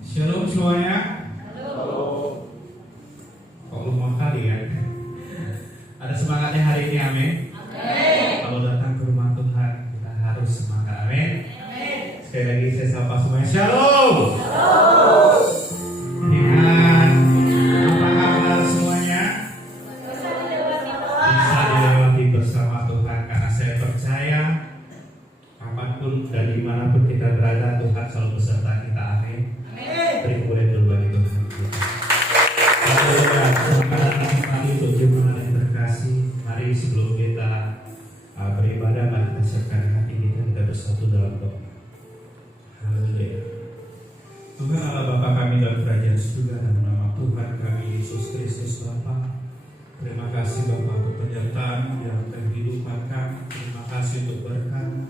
Shalom semuanya. Halo. Kok lemah kali ya? Ada semangatnya hari ini, amin. Amin. Kalau datang ke rumah Tuhan kita harus semangat, amin. Amin. Sekali lagi saya sapa semuanya. Shalom. Halo. Dengan apa kabar semuanya? Bisa dilewati bersama Tuhan karena saya percaya kapanpun dan dimanapun kita berada Tuhan selalu beserta kita, amin. Beri boleh dulu bagi Tuhan. Haleluya. Selamat datang kembali untuk jemaat yang terkasih. Mari sebelum kita beribadah, mari kita siapkan hati kita bersatu dalam doa. Haleluya. Tuhan Allah Bapa kami dalam kerajaan surga dan nama Tuhan kami Yesus Kristus Bapa. Terima kasih Bapa untuk penyertaan dalam kehidupan kami. Terima kasih untuk berkat.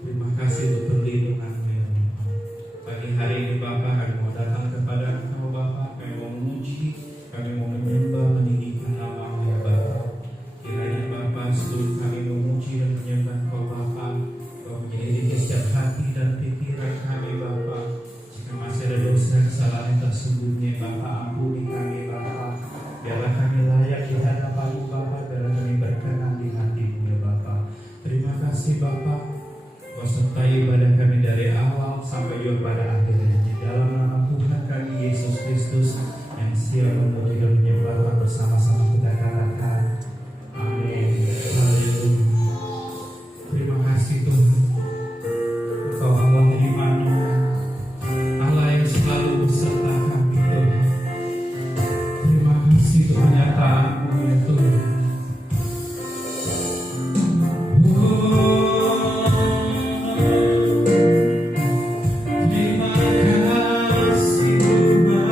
Terima kasih untuk perlindungan. Pagi hari ini Bapa kami mau datang kepada Engkau Bapa, kami mau memuji, kami mau menyembah, meninggikan nama-Mu ya Bapa. Kiranya Bapa sebelum kami memuji dan menyembah Engkau Bapa, Kau menyelidiki setiap hati dan pikiran kami Bapa. Jika masih ada dosa dan kesalahan yang tersembunyi Bapa, ampuni kami Bapa. Biarlah kami layak di hadapan-Mu Bapa, biarlah kami berkenan di hati-Mu ya Bapa. Terima kasih Bapa. Kau sertai ibadah kami dari awal sampai juga pada akhirnya. Di dalam nama Tuhan kami Yesus Kristus yang siap memuji dan menyembah bersama-sama kita katakan amin. Haleluya. Terima kasih Tuhan. Engkau Allah di mana, Allah yang selalu beserta kami Tuhan. Terima kasih untuk penyertaan-Mu ya Tuhan. Terima kasih Tuhan.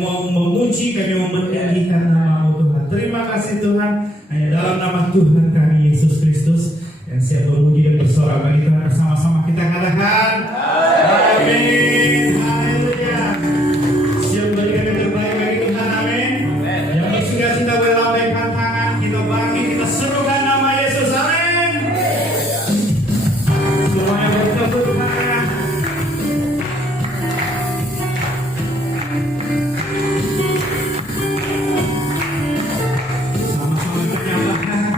mau memuji, kami mau meninggikan nama-Mu Tuhan. Terima kasih Tuhan, hanya dalam nama Tuhan kami Yesus Kristus yang siap memuji dan bersorak bagi Tuhan, bersama-sama kita katakan amin. Haleluya. Siap berikan yang terbaik bagi Tuhan, amin. Yang bersuka-cita boleh lambaikan tangan, kita bangkit, kita serukan nama Yesus, amin. Semuanya bertepuk tangan. Sama-sama kita nyatakan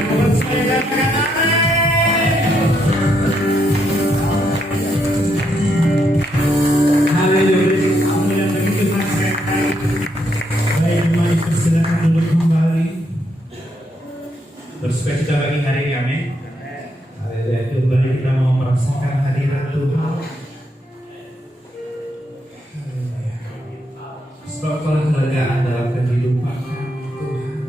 Yang percaya katakan amin. Haleluya. Kamu yang begitu merasakan. Baik, mari persilakan duduk kembali. Bersukacita bagi hari ini, amin. Haleluya. Kembali kita mau merasakan hadirat Tuhan. Haleluya. Sebab telah kelegaan dalam kehidupan kami, Tuhan.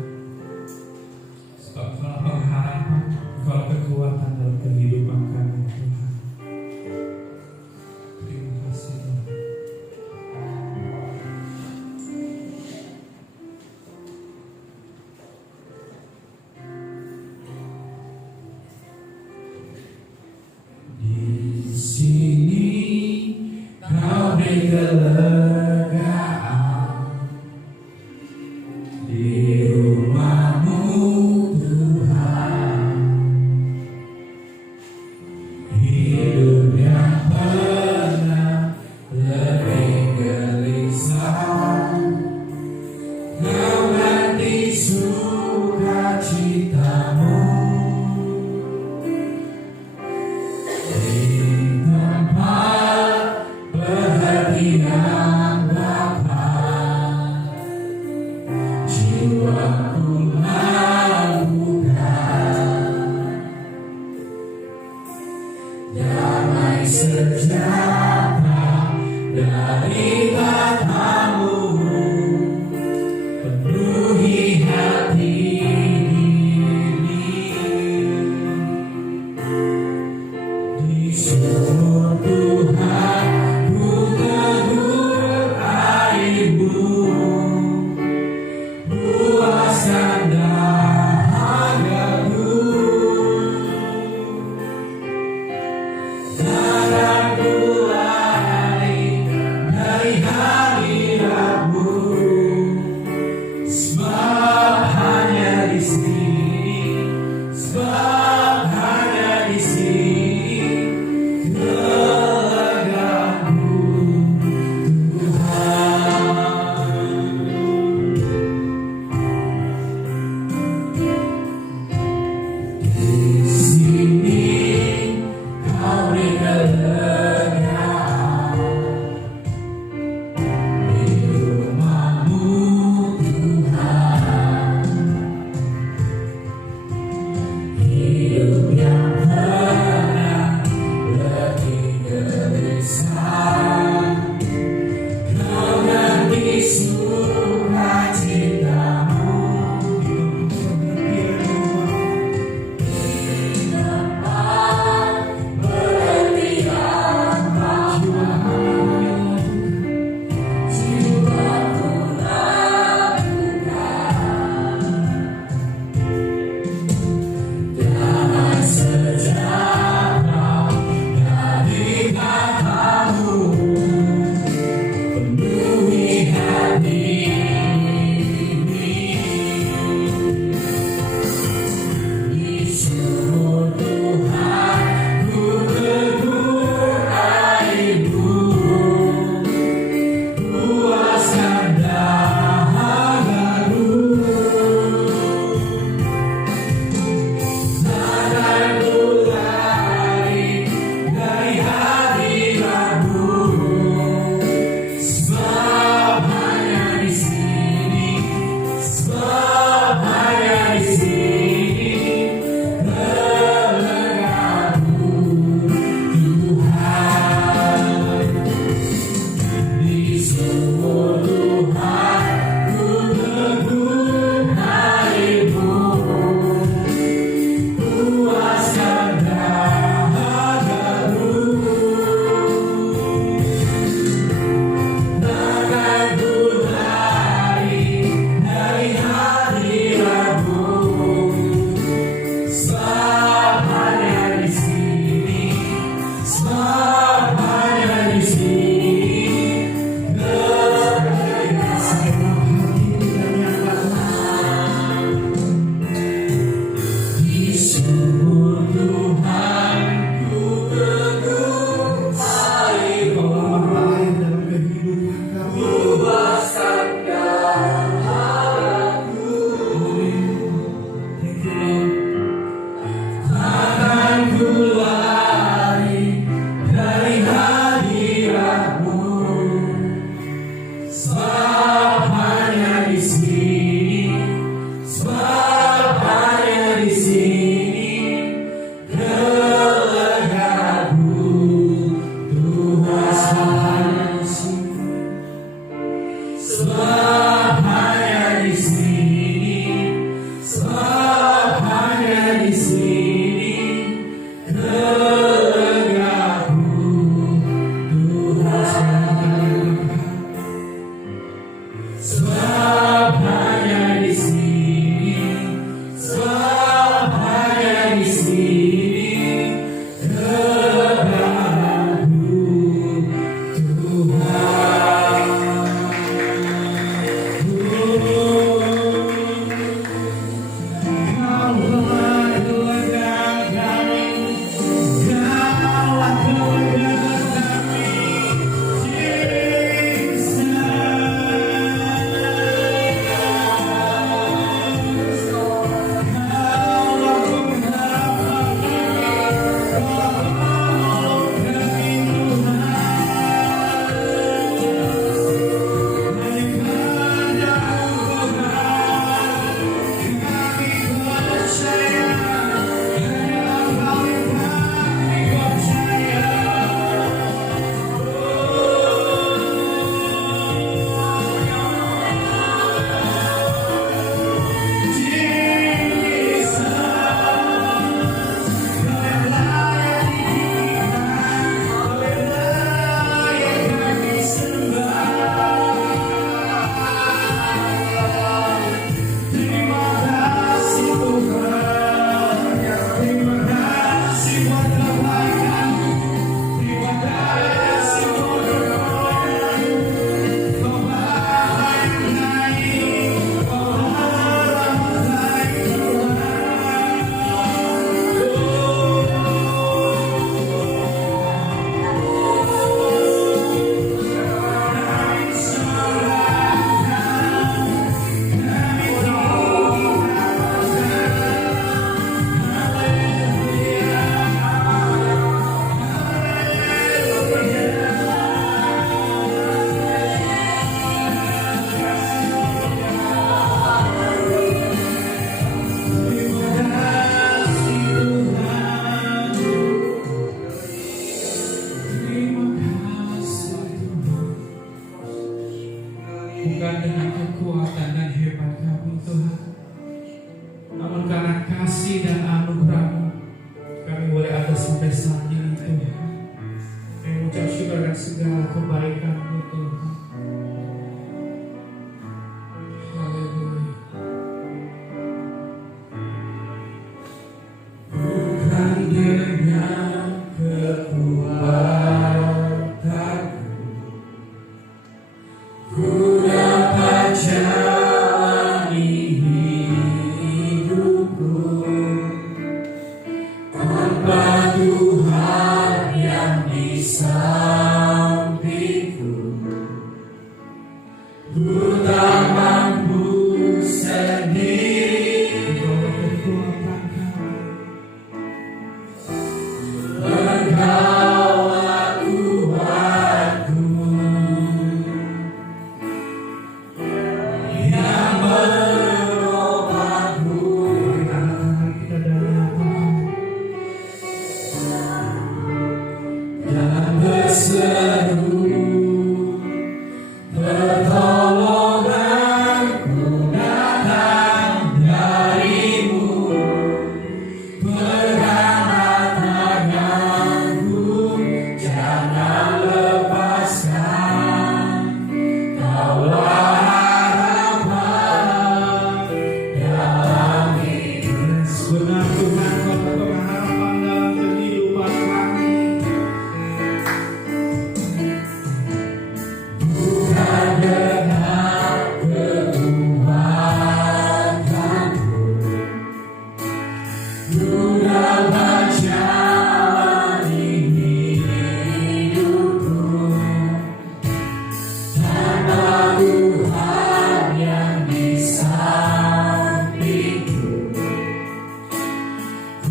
Sebab telah pengharapan, telah kekuatan dalam kehidupan kami, Tuhan. Terima kasih, Tuhan. Di sini Bukan dengan kekuatan dan hebat kami Tuhan, namun karena kasih dan anugerah-Mu kami boleh ada sampai saat ini Tuhan. Mengucap syukur dan segala kebaikan-Mu Tuhan. Haleluya. Bukan dengan kekuatan ku dapat jalani hidupku tanpa Tuhan yang di sampingku. Ku tak mampu sendiri, Engkaulah kuatku yang menolongku dan berseru pertolonganku datang dari-Mu. Peganglah tanganku, jangan lepaskan. Kaulah harapan dalam hidup. Benar Tuhan, Kau pengharapan dalam kehidupan kami. Bukan dengan kekuatanku ku dapat jalani hidupku tanpa Tuhan yang di sampingku.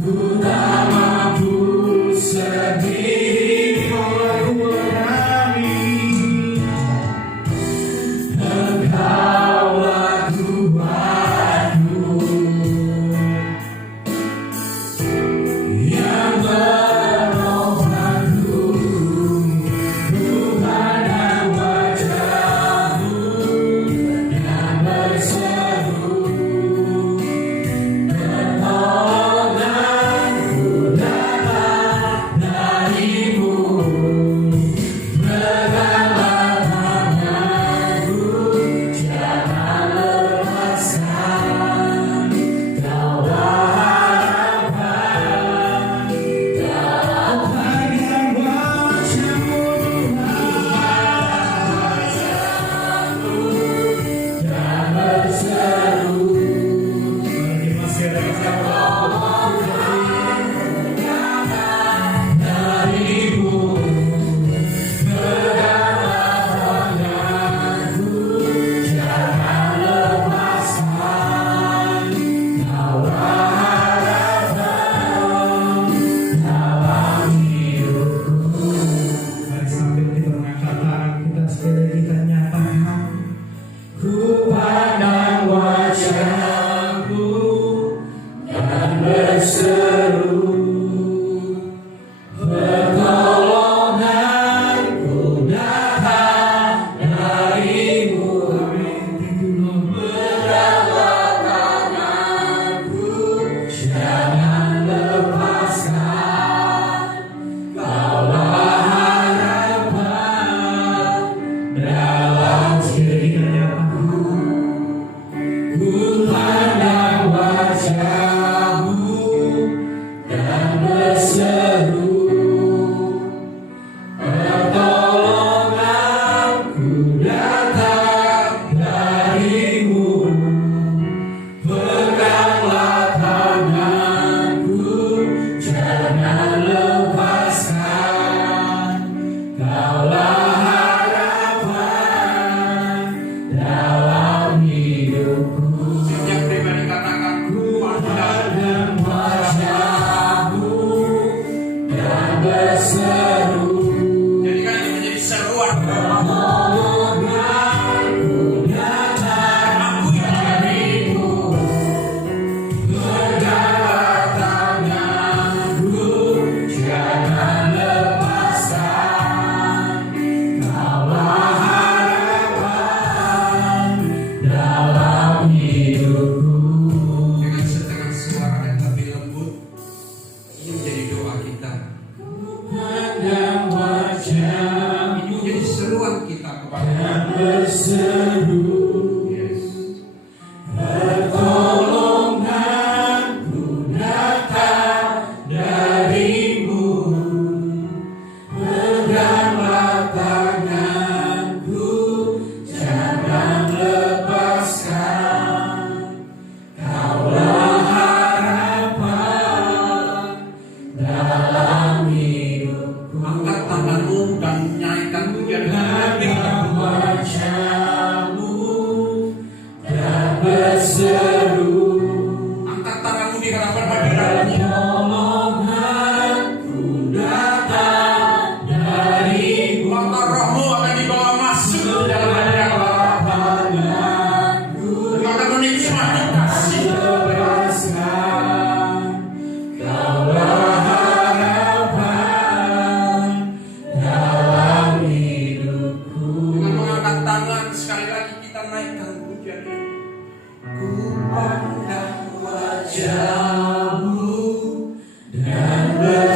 Ku tak mampu sendiri, Engkaulah kuatku yang menolongku. Bukan wajah-Mu yang berseru pertolonganku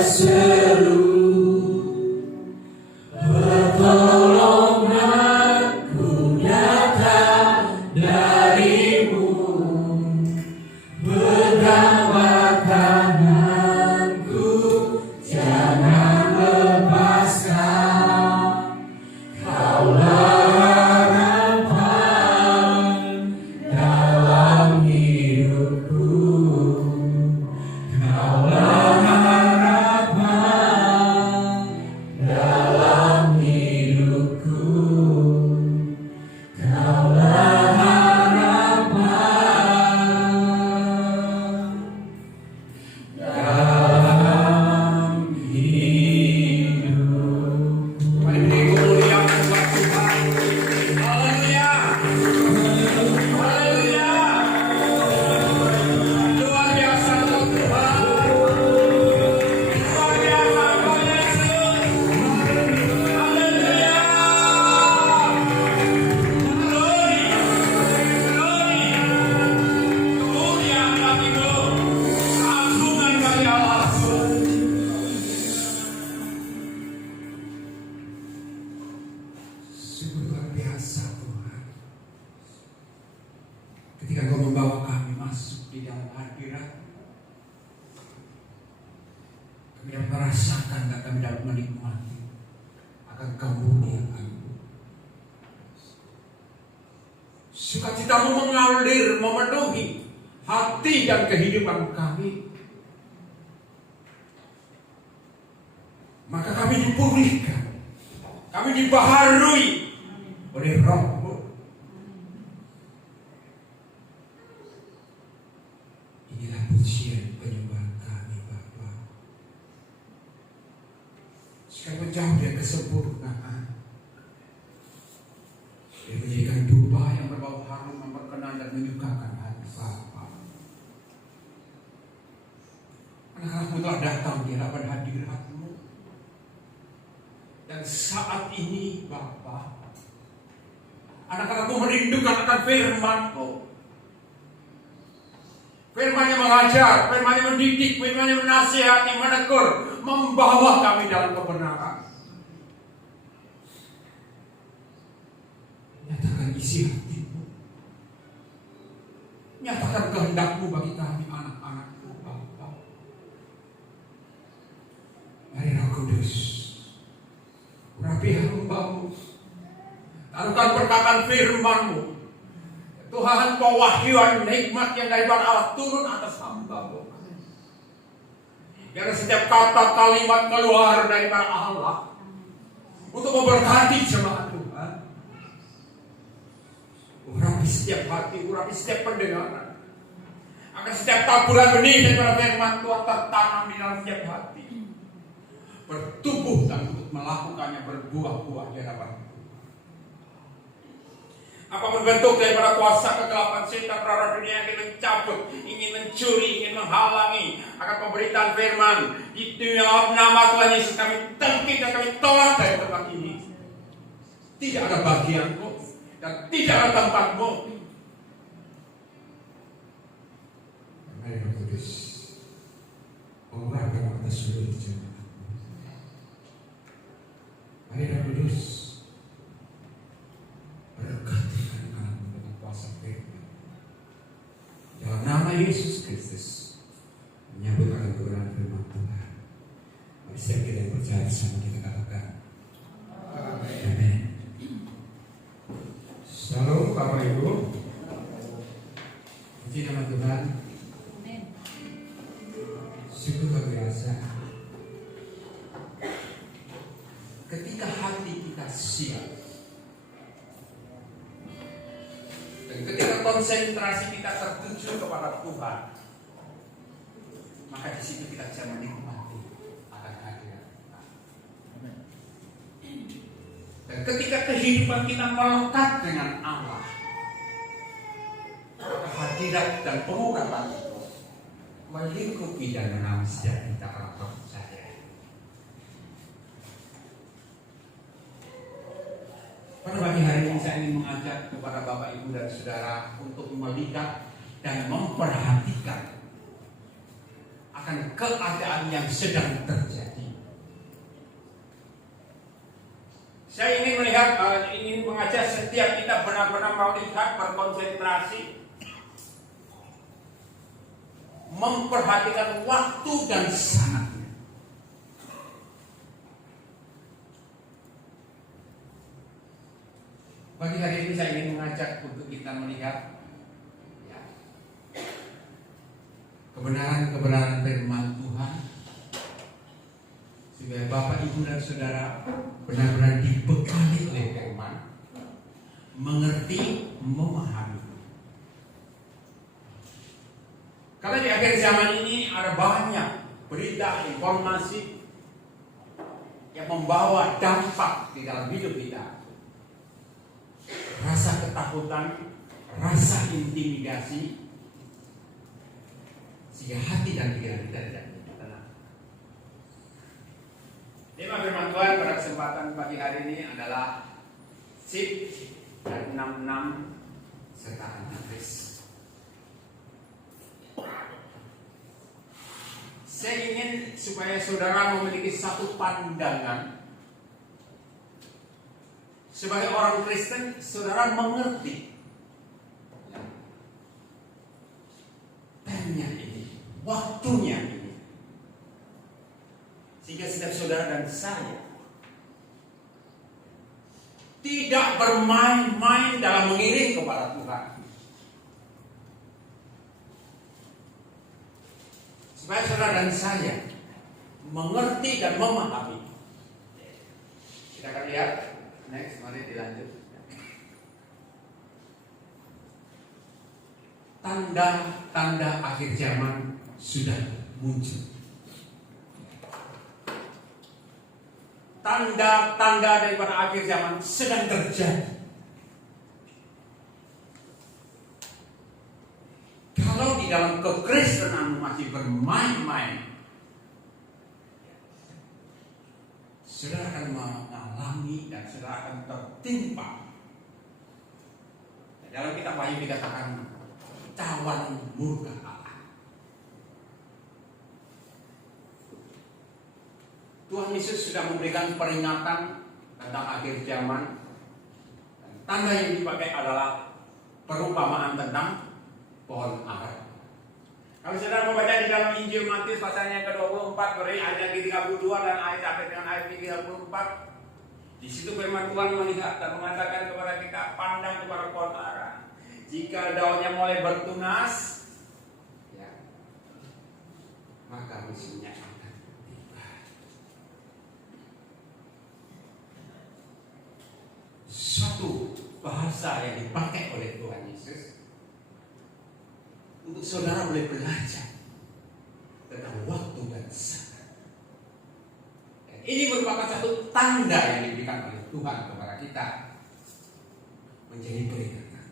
seru, pertolonganku datang darimu, pegang tanganku, jangan lepaskan. Kaulah harapan dalam hidupku, kaulah harapan dalam hidupku, kaulah harapan dalam hidupku. Mari beri kemuliaan buat Tuhan. Haleluya. Haleluya. Luar biasa Tuhan. Luar biasa Tuhan Yesus. Haleluya. Glory. Glory. Kemuliaan bagimu. Keagungan bagi Allah. Sungguh luar biasa Tuhan. Ketika Kau membawa kami masuk di dalam hadirat, kami dapat merasakan dan kami dapat menikmati akan kemuliaan. Sukacitamu mengalir, memenuhi hati dan kehidupan kami. Maka kami dipulihkan, kami dibaharui oleh Roh-Mu. Inilah pujian penyembahan kami Bapa. Sekarang jauh dari kesempurnaan, dia menjadikan dupa yang berbau harum, memperkenan dan menyukakan hati Bapa. Anak-anakmu telah datang di hadapan hadirat-Mu. Dan saat ini Bapa, anak-anakmu merindukan akan firman-Mu. Firman yang mengajar, firman yang mendidik, firman yang menasihati, menegur, membawa kami dalam kebenaran. Nyatakan isi hati-Mu. Nyatakan kehendak-Mu bagi kami anak-anak-Mu Bapa. Mari Roh Kudus, urapi hamba-Mu, taruhkan perkataan firman-Mu. Tuhan, pewahyuan nikmat yang daripada Allah turun atas hamba-Mu. Biar setiap kata kalimat keluar daripada Allah untuk memberkati jemaat Tuhan. Urapi setiap hati, urapi setiap pendengaran, agar setiap taburan benih daripada firman Tuhan tertanam di dalam setiap hati, bertumbuh dan untuk melakukannya berbuah-buah di hadapan Tuhan. Apapun bentuk daripada kuasa kegelapan setan roh dunia yang ingin mencabut, ingin mencuri, ingin menghalangi akan pemberitaan firman di dalam nama Tuhan Yesus, kami tangkis dan kami tolak dari tempat ini. Tidak ada bagianmu dan tidak ada tempatmu. Mari Roh Kudus, mengurangkan atas seluruh jemaat. Mari Roh Kudus, berkati anak-anakmu dengan kuasa firman. Dalam nama Yesus Kristus, menyambut akan kebenaran firman Tuhan. Mari setiap kita yang percaya sama kita katakan amin. Shalom Bapak Ibu. Puji nama Tuhan. Sungguh luar biasa. Ketika hati kita siap, dan ketika konsentrasi kita tertuju kepada Tuhan, maka di situ kita bisa menikmati akan hadirat Tuhan. Dan ketika kehidupan kita melekat dengan Allah, maka hadirat dan pengurapan itu melingkupi dan menaungi setiap kita orang percaya. Pada pagi hari ini saya ingin mengajak kepada Bapak Ibu dan Saudara untuk melihat dan memperhatikan akan keadaan yang sedang terjadi. Saya ingin melihat, ingin mengajak setiap kita benar-benar melihat, berkonsentrasi, memperhatikan waktu dan saatnya. Pagi hari ini saya ingin mengajak untuk kita melihat ya, kebenaran-kebenaran firman Tuhan, supaya Bapak, Ibu, dan Saudara benar-benar dibekali oleh firman, mengerti, memahami. Karena di akhir zaman ini ada banyak berita, informasi yang membawa dampak di dalam hidup kita. Rasa ketakutan, rasa intimidasi, sehingga hati dan pikiran kita tidak tenang. Tema firman Tuhan pada kesempatan pagi hari ini adalah sip dan 66 serta antikris. Saya ingin supaya saudara memiliki satu pandangan. Sebagai orang Kristen, saudara mengerti timenya ini, waktunya ini, sehingga setiap saudara dan saya tidak bermain-main dalam mengiring kepada Tuhan. Supaya saudara dan saya mengerti dan memahami. Kita akan lihat. Next, mari dilanjut. Tanda-tanda akhir zaman sudah muncul. Tanda-tanda daripada akhir zaman sedang terjadi. Kalau di dalam kekristenan masih bermain-main, saudara akan mengalami dan saudara akan tertimpa. Dalam kitab Wahyu dikatakan cawan murka Allah. Tuhan Yesus sudah memberikan peringatan tentang akhir zaman. Tanda yang dipakai adalah perumpamaan tentang pohon ara. Kalau saudara membaca di dalam Injil Matius pasal yang ke-24 dari ayat 32 dan ayat sampai dengan ayat 34, di situ firman Tuhan melihat dan mengatakan kepada kita, pandang kepada pohon ara. Jika daunnya mulai bertunas, ya, maka musimnya akan tiba. Satu bahasa yang dipakai oleh Tuhan Yesus untuk saudara boleh belajar tentang waktu dan saat. Ini merupakan satu tanda yang diberikan oleh Tuhan kepada kita menjadi peringatan.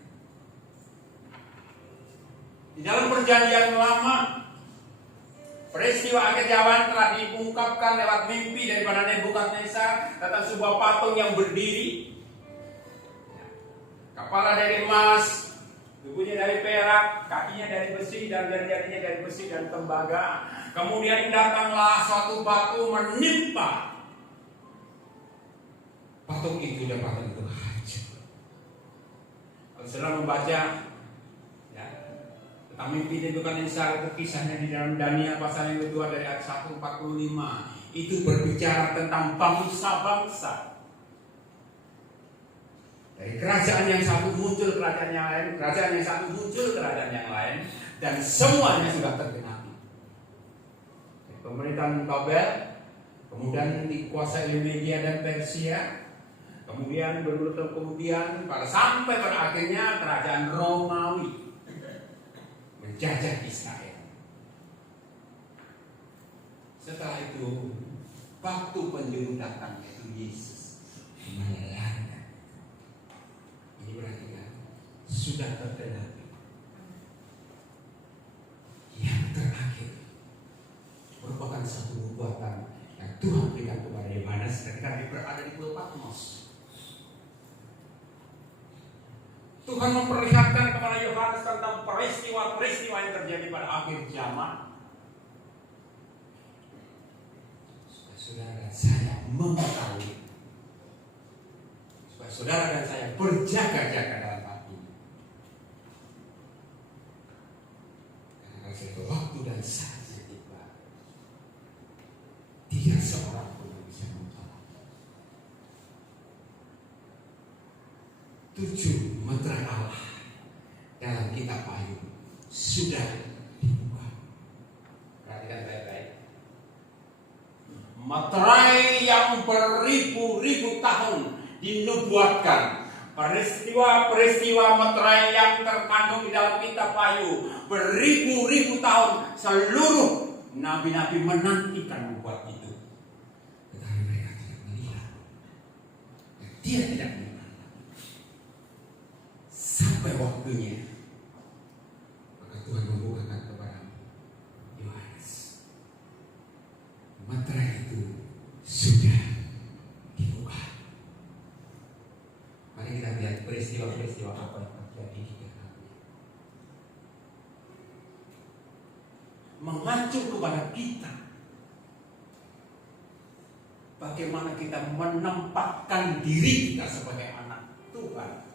Di dalam perjanjian lama, peristiwa akhir zaman telah diungkapkan lewat mimpi daripada Nebukadnezar tentang sebuah patung yang berdiri, kepala dari emas, tubuhnya dari perak, kakinya dari besi, dan jari-jarinya dari besi dan tembaga. Kemudian datanglah suatu batu menimpa patung itu, dan patung itu hancur. Kalau saudara membaca ya, tentang mimpi Nebukadnezar, itu kisahnya di dalam Daniel pasal yang kedua dari ayat 1:45, itu berbicara tentang bangsa-bangsa. Dari kerajaan yang satu muncul kerajaan yang lain, kerajaan yang satu muncul kerajaan yang lain, dan semuanya sudah tergenapi. Pemerintahan Babel, kemudian dikuasai oleh Media dan Persia, kemudian kemudian sampai pada akhirnya kerajaan Romawi menjajah Israel. Setelah itu, waktu penjuru datang, yaitu Yesus, melanda. Ini berarti kan sudah tergenapi. Yang terakhir merupakan satu nubuatan yang Tuhan berikan kepada Yohanes ketika dia berada di Pulau Patmos. Tuhan memperlihatkan kepada Yohanes tentang peristiwa-peristiwa yang terjadi pada akhir zaman. saudara dan saya mengetahui, supaya saudara dan saya berjaga-jaga dalam hati. Karena kalau suatu waktu dan saatnya tiba, tidak seorang pun yang bisa menghalangi. 7 meterai Allah dalam kitab Ayub sudah dibuka. Perhatikan baik-baik. Meterai yang beribu-ribu tahun dinubuatkan. Peristiwa-peristiwa meterai yang terkandung di dalam kitab Ayub beribu-ribu tahun, seluruh nabi-nabi menantikan nubuat itu. Tetapi mereka tidak melihat. Dan dia tidak melihat. Sampai waktunya, maka Tuhan membukakan kepada Yohanes. Meterai itu sudah dibuka. Mari kita lihat peristiwa-peristiwa apa yang terjadi di dalamnya. Mengacu kepada kita, bagaimana kita menempatkan diri kita sebagai anak Tuhan.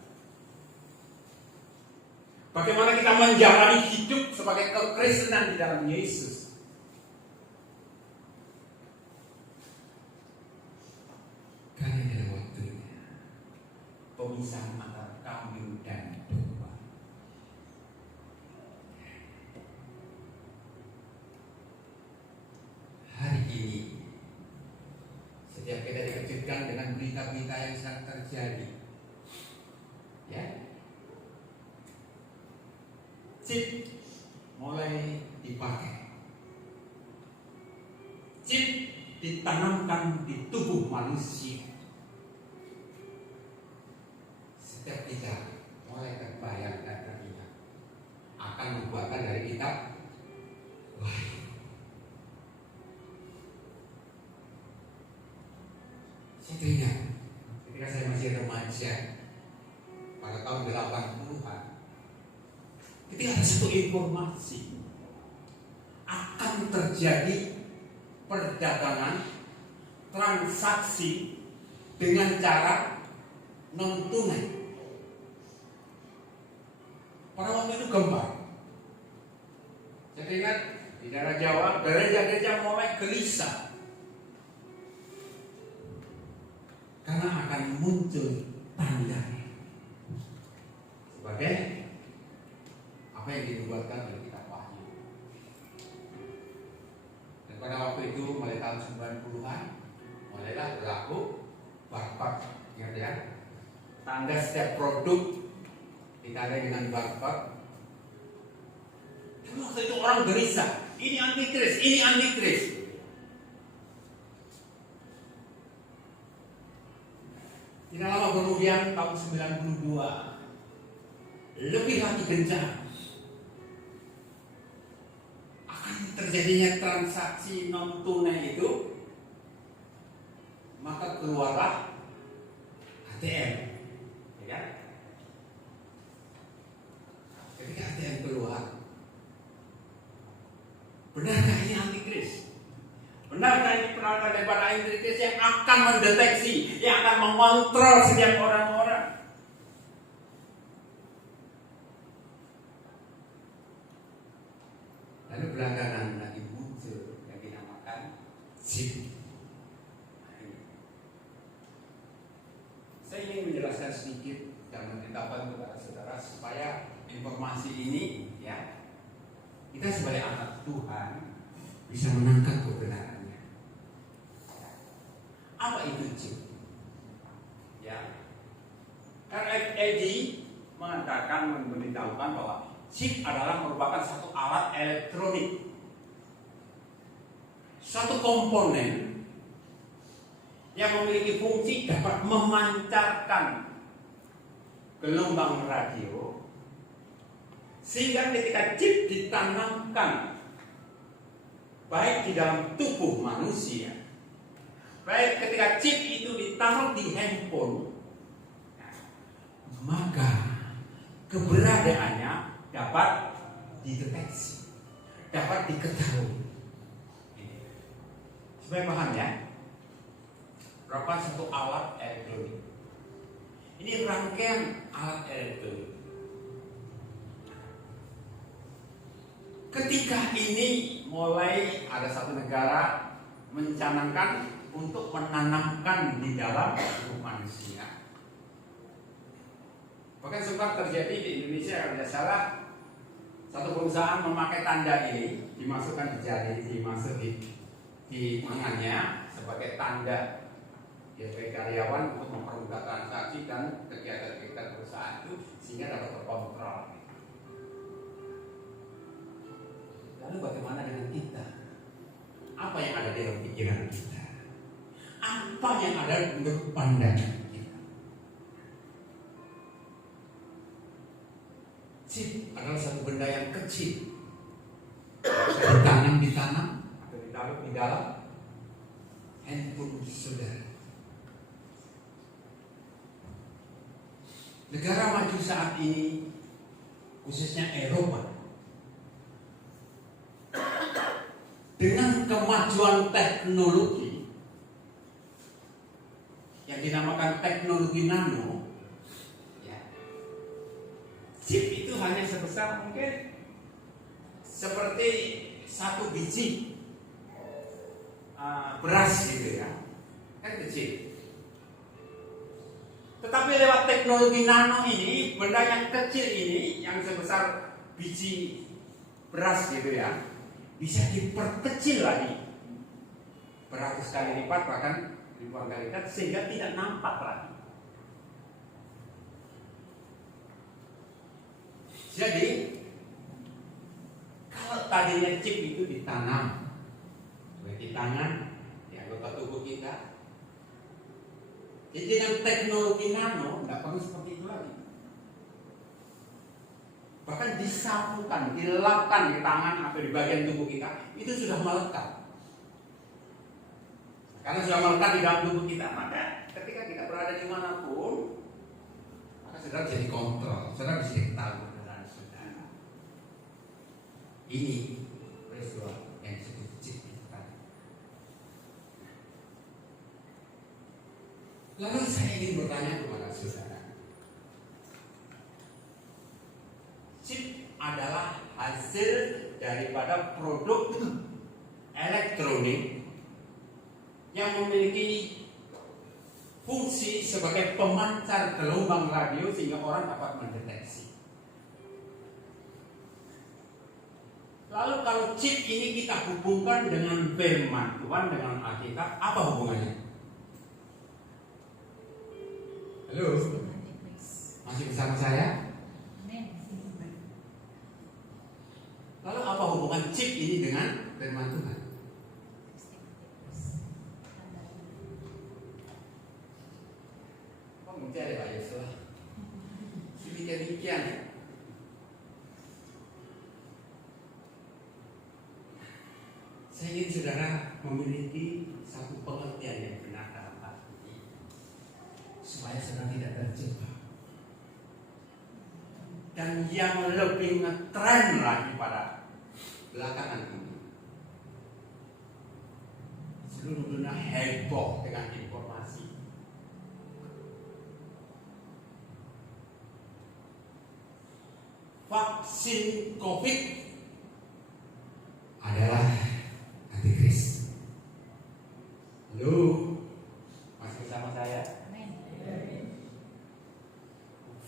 Bagaimana kita menjalani hidup sebagai kekristenan di dalam Yesus. Karena ada waktunya pemisahan antara kambing dan domba. Hari ini, setiap kita dikejutkan dengan berita-berita yang sedang terjadi, ya, chip mulai dipakai. Chip ditanamkan di tubuh manusia. Setiap kita mulai terbayang dan terlihat akan dibuatkan dari kitab Wahyu. Saya teringat ketika saya masih remaja pada tahun 80-an, ketika ada satu informasi akan terjadi perdagangan transaksi dengan cara non tunai. Pada waktu itu gempa. Saya ingat di daerah Jawa, gereja-gereja mulai gelisah karena akan muncul tanda sebagai apa yang dibuatkan oleh kitab Wahyu. Dan pada waktu itu mulai tahun 90-an mulailah berlaku barcode, ingat ya? Tanda setiap produk ditandai dengan barcode. Dan waktu itu orang gelisah, ini antikris, ini antikris. Tidak lama kemudian tahun 92 lebih lagi gencar akan terjadinya transaksi non tunai itu, maka keluarlah ATM, ya kan? Ketika ATM keluar, benarkah ini antikris? Benarkah ini peralatan daripada antikris yang akan mendeteksi, yang akan mengontrol setiap orang-orang? Lalu belakangan lagi muncul yang dinamakan chip. Saya ingin menjelaskan sedikit dan memberitahukan kepada saudara supaya informasi ini, ya, kita sebagai anak Tuhan bisa menangkap kebenarannya. Apa itu chip? Ya, karena Eddie mengatakan, memberitahukan bahwa chip adalah merupakan satu alat elektronik, satu komponen yang memiliki fungsi dapat memancarkan gelombang radio, sehingga ketika chip ditanamkan baik di dalam tubuh manusia, baik ketika chip itu ditaruh di handphone, maka keberadaannya dapat dideteksi, dapat diketahui. Supaya paham ya, merupakan satu alat elektronik. Ini rangkaian alat elektronik. Ketika ini mulai ada satu negara mencanangkan untuk menanamkan di dalam tubuh manusia. Bahkan sempat terjadi di Indonesia kalau tidak salah, satu perusahaan memakai tanda ini, dimasukkan di jari, di tangannya sebagai tanda ya bagi karyawan untuk mempermudah transaksi dan kegiatan-kegiatan perusahaan itu sehingga dapat terkontrol. Lalu bagaimana dengan kita? Apa yang ada dalam pikiran kita? Apa yang ada menurut pandangan kita? Chip adalah satu benda yang kecil, ditanam atau ditaruh di dalam handphone saudara. Negara maju saat ini, khususnya Eropa, dengan kemajuan teknologi yang dinamakan teknologi nano, ya, chip itu hanya sebesar mungkin seperti satu biji beras gitu ya, kan kecil. Tetapi lewat teknologi nano ini, benda yang kecil ini yang sebesar biji beras gitu ya, bisa diperkecil lagi beratus kali lipat, bahkan ribuan kali lipat, sehingga tidak nampak lagi. Jadi kalau tadinya chip itu ditanam di tangan, di anggota tubuh kita, jadi dengan teknologi nano nggak perlu seperti itu lagi. Bahkan disambungkan, dilapkan di tangan atau di bagian tubuh kita, itu sudah melekat. Karena sudah melekat di dalam tubuh kita, maka ketika kita berada dimanapun, maka saudara jadi kontrol, saudara bisa diketahui dengan saudara. Ini peristiwa yang disebut chip itu tadi. Lalu saya ingin bertanya kepada saudara, chip adalah hasil daripada produk elektronik yang memiliki fungsi sebagai pemancar gelombang radio sehingga orang dapat mendeteksi. Lalu kalau chip ini kita hubungkan dengan firman Tuhan, dengan Alkitab, apa hubungannya? Halo, masih bersama saya? Lalu apa hubungan chip ini dengan firman Tuhan? Kok mencari Pak Yesus? Demikian ya. Saya ingin saudara memiliki satu pengertian yang benar dalam hal ini, supaya saudara tidak terjebak. Dan yang lebih ngetren lagi pada belakangan ini, seluruh dunia heboh dengan informasi. Vaksin COVID adalah antikris. Halo, masih bersama saya?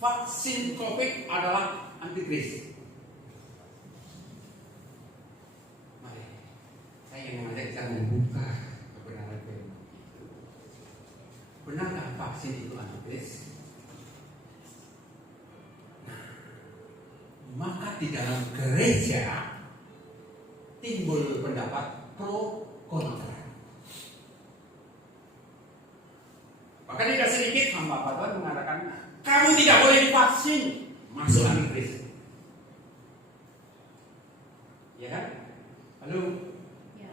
Vaksin COVID adalah antikris. Mari, saya ingin mengajak kita membuka kebenaran firman itu. Benarkah vaksin itu antikris? Nah, maka di dalam gereja timbul pendapat pro kontra. Bahkan tidak sedikit hamba Tuhan mengatakan, kamu tidak boleh divaksin, masuk antikris. Ya kan? Halo. Ya.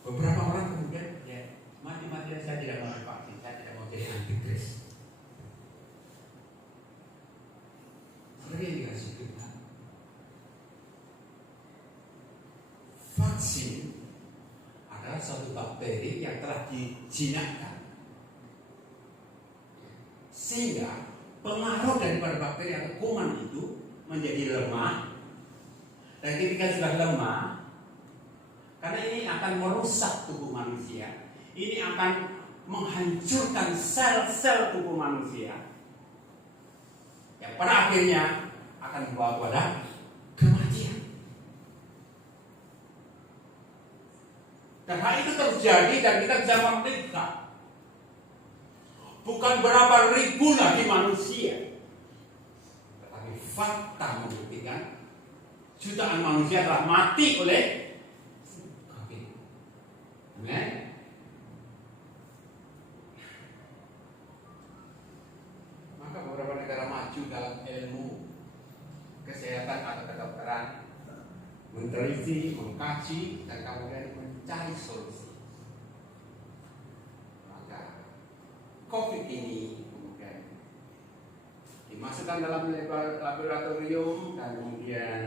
Beberapa orang kemudian ya mati-matian saya tidak mau divaksin, saya tidak mau jadi antikris. Seperti yang dikasih Tuhan, vaksin adalah suatu bakteri yang telah dijinakkan, sehingga pengaruh daripada bakteri atau kuman itu menjadi lemah. Dan ketika sudah lemah, karena ini akan merusak tubuh manusia, ini akan menghancurkan sel-sel tubuh manusia, yang pada akhirnya akan membawa pada kematian. Dan hal itu terjadi dan kita bisa melihat bukan berapa ribu lagi manusia, tetapi fakta membuktikan jutaan manusia telah mati oleh COVID. Amen. Maka beberapa negara maju dalam ilmu kesehatan atau kedokteran meneliti, mengkaji, dan kemudian mencari solusi. Maka COVID ini kemudian dimasukkan dalam laboratorium dan kemudian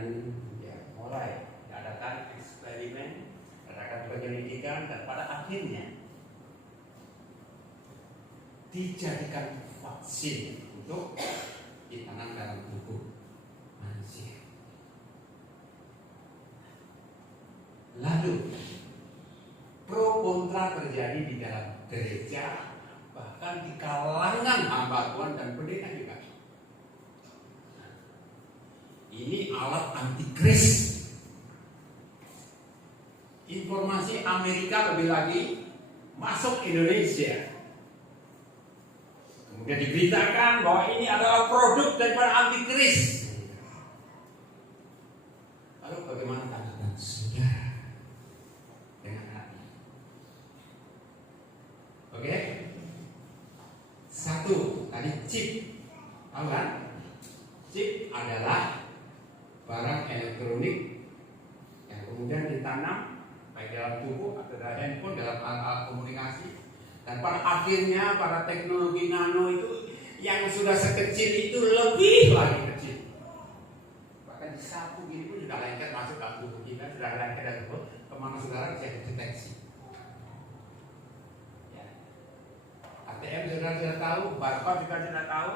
mulai diadakan eksperimen, diadakan penyelidikan, dan pada akhirnya dijadikan vaksin untuk ditanam dalam tubuh manusia. Lalu pro kontra terjadi di dalam gereja, bahkan di kalangan hamba Tuhan dan pendeta juga. Ini alat antikris. Informasi Amerika lebih lagi masuk Indonesia. Kemudian diberitakan bahwa ini adalah produk daripada antikris. Lalu bagaimana tanggapan saudara dengan hal ini? Oke? Satu, tadi chip. Tahu kan? Chip adalah barang elektronik yang kemudian ditanam baik dalam tubuh atau dalam handphone, dalam alat komunikasi, dan pada akhirnya pada teknologi nano itu yang sudah sekecil itu lebih lagi kecil, bahkan disapu gini pun sudah lengket masuk ke tubuh kita, sudah lengket dan kemana saudara bisa deteksi. Ya. ATM sudah tahu, barcode juga sudah tahu.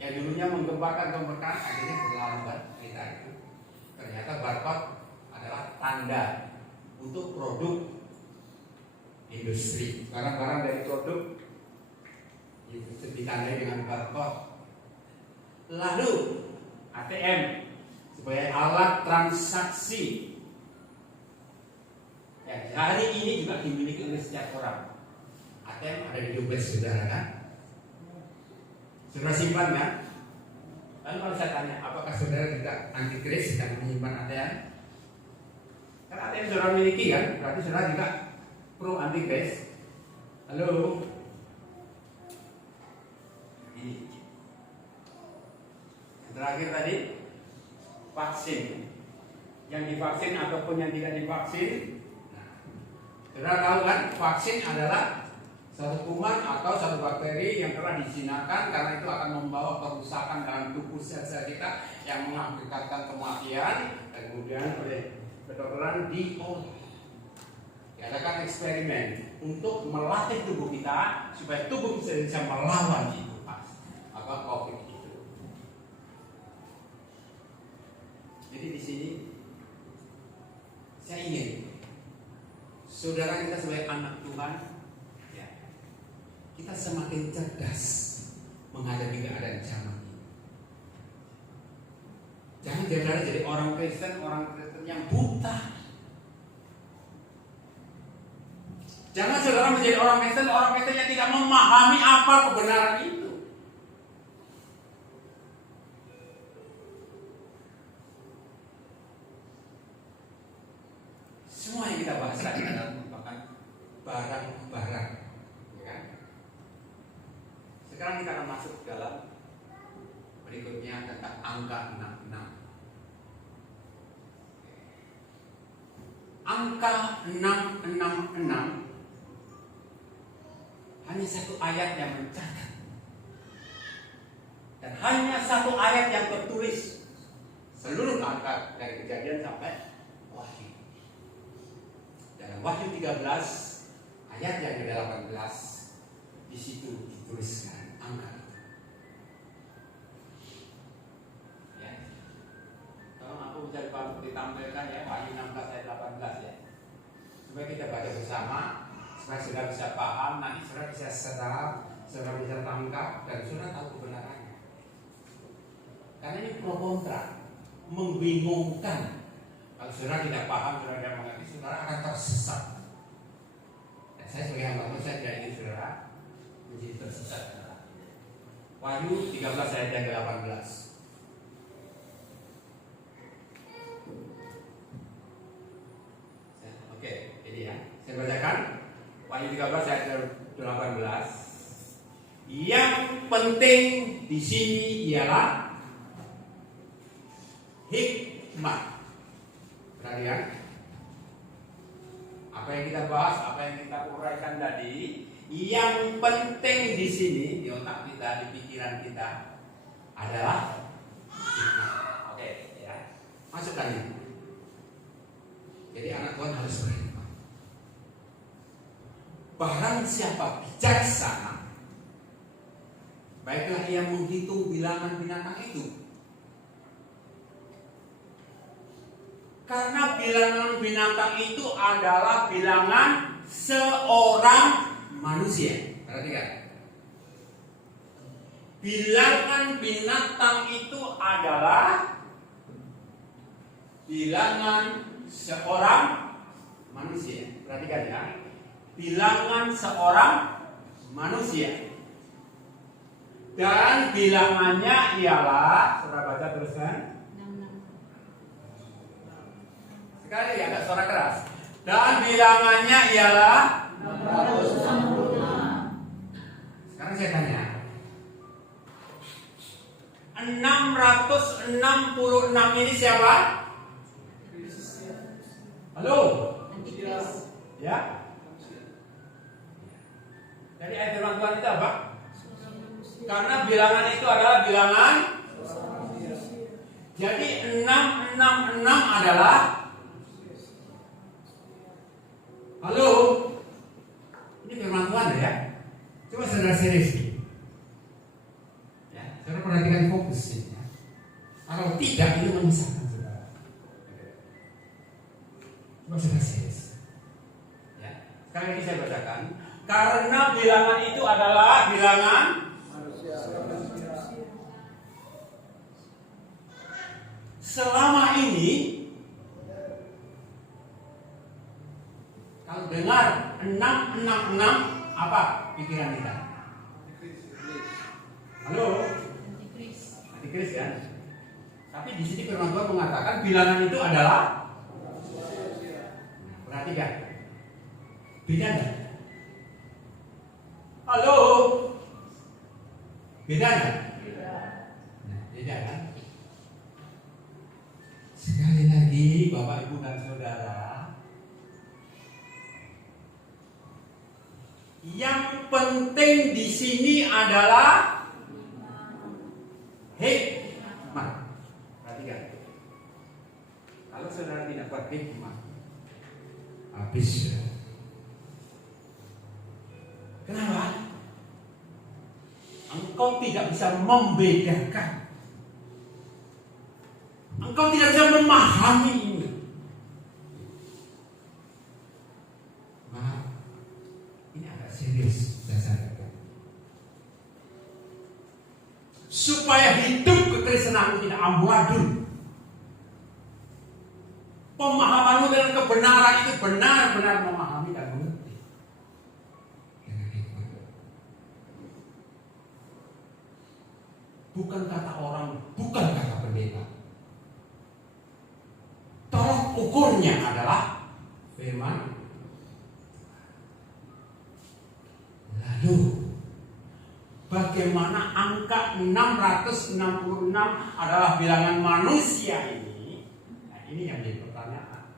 Yang dulunya menggemparkan akhirnya berlambat cerita itu. Ternyata barcode adalah tanda untuk produk industri. Barang-barang dari produk itu ditandai dengan barcode. Lalu ATM sebagai alat transaksi yang hari ini juga dimiliki oleh setiap orang. ATM ada di dompet saudara kan? Saudara simpan kan? Lalu kalau saya tanya, apakah saudara juga antikris dan menyimpan ATM? Karena ATM saudara miliki kan, berarti saudara juga pro antikris. Halo? Ini. Yang terakhir tadi, vaksin. Yang divaksin ataupun yang tidak divaksin. Nah, saudara tahu kan, vaksin adalah satu kuman atau satu bakteri yang telah dijinakkan, karena itu akan membawa kerusakan dalam tubuh sel-sel kita yang mengakibatkan kematian, dan kemudian oleh kedokteran diadakan eksperimen untuk melatih tubuh kita supaya tubuh kita bisa melawan itu apa COVID itu. Jadi di sini saya ingin saudara kita sebagai anak Tuhan, kita semakin cerdas menghadapi keadaan zaman ini. Jangan jadi orang Kristen yang buta. Jangan saudara menjadi orang Kristen yang tidak memahami apa kebenaran itu. Semua yang kita bahas tadi adalah merupakan barang-barang. Sekarang kita akan masuk dalam berikutnya tentang angka 66. Angka 666 hanya satu ayat yang mencatat, dan hanya satu ayat yang tertulis seluruh angka dari Kejadian sampai Wahyu. Dalam Wahyu 13 ayat yang ke-18 di situ dituliskan angka itu. Ya. Tolong aku bisa ditampilkan ya Wahyu 16 ayat 18 ya. Supaya kita baca bersama, supaya saudara bisa paham, nanti saudara bisa serap, saudara bisa tangkap, dan saudara tahu kebenarannya. Karena ini pro kontra, membingungkan. Kalau saudara tidak paham, saudara tidak mengerti, saudara akan tersesat. Dan saya sebagai hamba Tuhan, saya tidak ingin saudara menjadi tersesat. Wahyu 13 ayat yang ke-18. Oke, ini ya. Saya bacakan Wahyu 13 ayat ke-18. Yang penting di sini ialah hikmat. Perhatikan. Apa yang kita bahas, apa yang kita uraikan tadi, yang penting di sini di otak kita, di pikiran kita adalah hikmat. Oke, ya. Masukkan ini. Jadi anak Tuhan harus berhikmat. Barang siapa bijaksana, baiklah ia menghitung bilangan binatang itu. Karena bilangan binatang itu adalah bilangan seorang manusia. Perhatikan. Bilangan binatang itu adalah bilangan seorang manusia. Perhatikan ya. Bilangan seorang manusia. Dan bilangannya ialah, saudara baca teruskan. Sekali ya, ada suara keras. Dan bilangannya ialah 666. Sekarang saya tanya, 666 ini siapa? Halo? Antikris. Ya? Jadi ayat firman Tuhan itu apa? Karena bilangan itu adalah bilangan. Jadi 666 adalah. Halo? Ini firman Tuhan ya? Coba saudara serius nih. Ya, saudara perhatikan fokusnya. Kalau tidak, itu menyesatkan saudara. Coba saudara serius. Ya, sekali lagi saya bacakan. Karena bilangan itu adalah bilangan selama ini. Kalau dengar 666, apa pikiran kita? Halo? Antikris kan? Tapi di sini firman Tuhan mengatakan bilangan itu adalah. Perhatikan. Beda enggak? Halo? Beda enggak? Beda kan? Sekali lagi Bapak Ibu dan Saudara, yang penting di sini adalah hikmat. Perhatikan. Kalau saudara tidak berhikmat, habis ya. Kenapa? Engkau tidak bisa membedakan. Engkau tidak bisa memahami ini. Serius dasarnya. Supaya hidup kekristenanmu tidak amburadul. Pemahamanmu dengan kebenaran itu benar-benar memahami dan mengerti. Bukan kata orang, bukan kata pendeta. Tolak ukurnya adalah firman. Lalu bagaimana angka 666 adalah bilangan manusia ini? Nah, ini yang menjadi pertanyaan.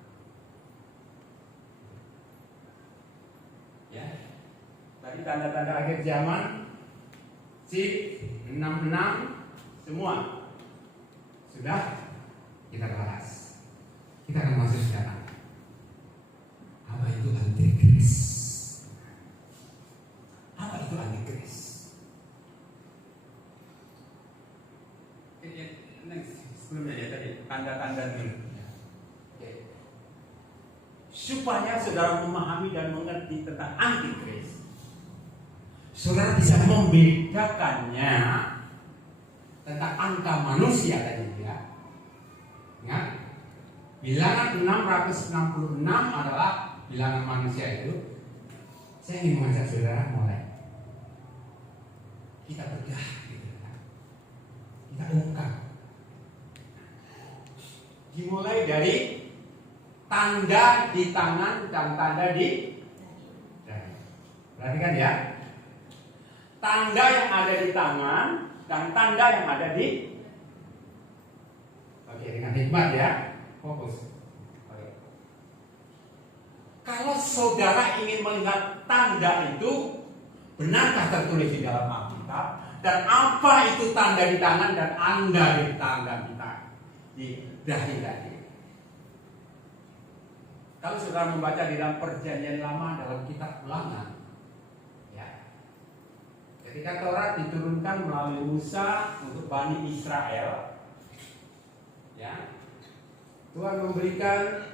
Ya. Tadi tanda-tanda akhir zaman, si 66 semua sudah kita bahas. Kita akan masuk sekarang. Apa itu? tanda-tanda dirinya. Oke. Supaya saudara memahami dan mengerti tentang antikris, saudara bisa membedakannya tentang angka manusia tadi ya. Ingat, bilangan 666 adalah bilangan manusia itu. Saya ingin mengajak saudara mulai kita bedah gitu kan. Kita ungkap. Dimulai dari tanda di tangan dan tanda di dahi. Perhatikan ya. Tanda yang ada di tangan dan tanda yang ada di. Oke, dengan hikmat ya. Fokus. Oke. Kalau saudara ingin melihat tanda itu, benarkah tertulis di dalam Alkitab? Dan apa itu tanda di tangan dan anda di tanda kita di dahi tadi? Kalau saudara membaca di dalam Perjanjian Lama dalam kitab Ulangan, ya, ketika Taurat diturunkan melalui Musa untuk Bani Israel, ya, Tuhan memberikan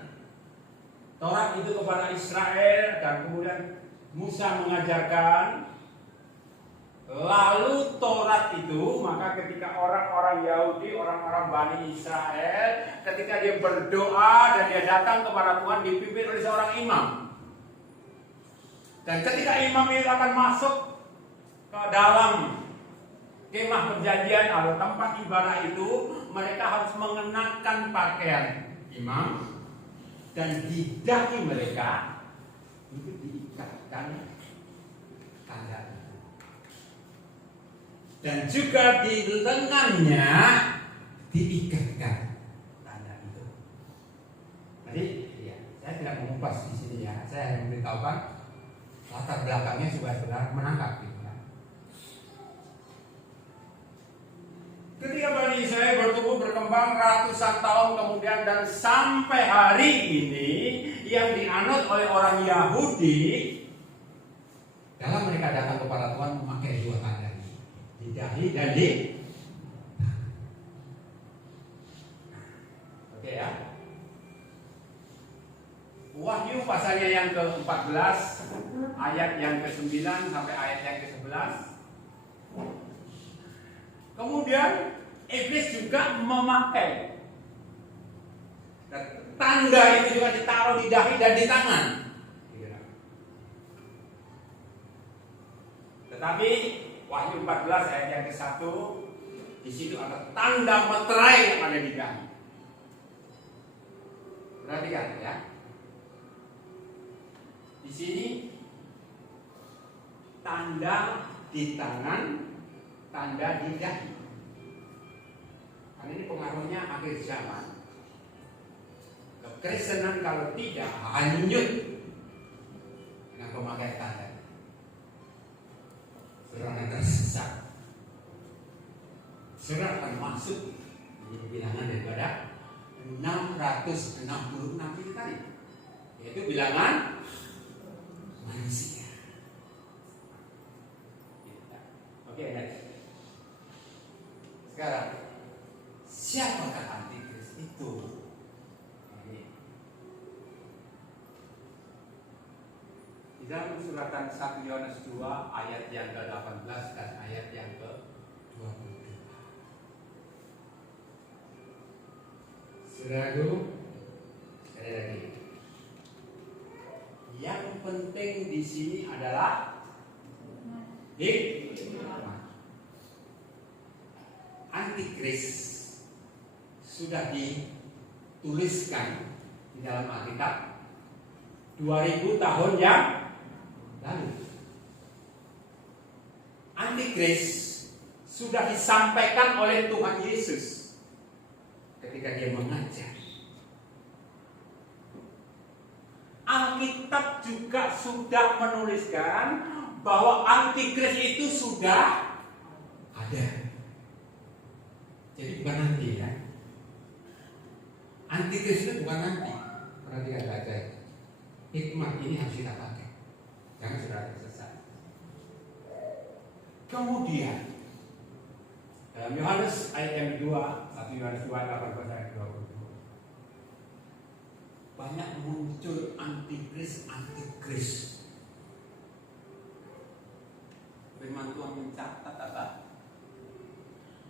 Taurat itu kepada Israel dan kemudian Musa mengajarkan. Lalu Taurat itu, maka ketika orang-orang Yahudi, orang-orang Bani Israel, ketika dia berdoa dan dia datang kepada Tuhan dipimpin oleh seorang imam. Dan ketika imam itu akan masuk ke dalam kemah perjanjian atau tempat ibadah itu, mereka harus mengenakan pakaian imam dan di dahi mereka itu diikatkan tanda. Dan juga di lengannya diikatkan tanda itu. Jadi, ya, saya tidak mengupas di sini ya. Saya hanya memberitahukan latar belakangnya supaya saudara menangkap gitu ya. Ketika Bani Israel bertumbuh berkembang ratusan tahun kemudian dan sampai hari ini yang dianut oleh orang Yahudi, dalam mereka datang kepada Tuhan memakai dua tanda. Di dahi dan di. Oke ya. Wahyu pasalnya yang ke-14 ayat yang ke-9 sampai ayat yang ke-11. Kemudian iblis juga memakai tanda itu juga ditaruh di dahi dan di tangan. Tetapi Wahyu 14 ayat yang ke-1, di situ ada tanda meterai yang ada di dahi. Perhatikan ya. Di sini tanda di tangan, tanda di dahi. Karena ini pengaruhnya akhir zaman. Kekristenan kalau tidak hanyut dengan pemakai tanda. Saudara akan tersesat. Saudara akan masuk di bilangan daripada 666 itu tadi, yaitu bilangan manusia. Oke, next. Sekarang siapakah antikris itu? Di dalam suratan 1 Yohanes 2 ayat yang ke-18 dan ayat yang ke-22. Saudaraku, sekali lagi. Yang penting di sini adalah hikmat. Antikris sudah dituliskan di dalam Alkitab 2000 tahun yang lalu. Antikris sudah disampaikan oleh Tuhan Yesus ketika dia mengajar. Alkitab juga sudah menuliskan bahwa antikris itu sudah ada. Jadi bukan nanti ya. Antikris itu bukan nanti. Perhatikan baca. Hikmat ini harus kita pakai. Jangan sudah tersesat. Kemudian dalam Yohanes ayat yang kedua, 1 Yohanes 2 ayat 18 ayat 20. banyak muncul antikris. Firman Tuhan mencatat apa?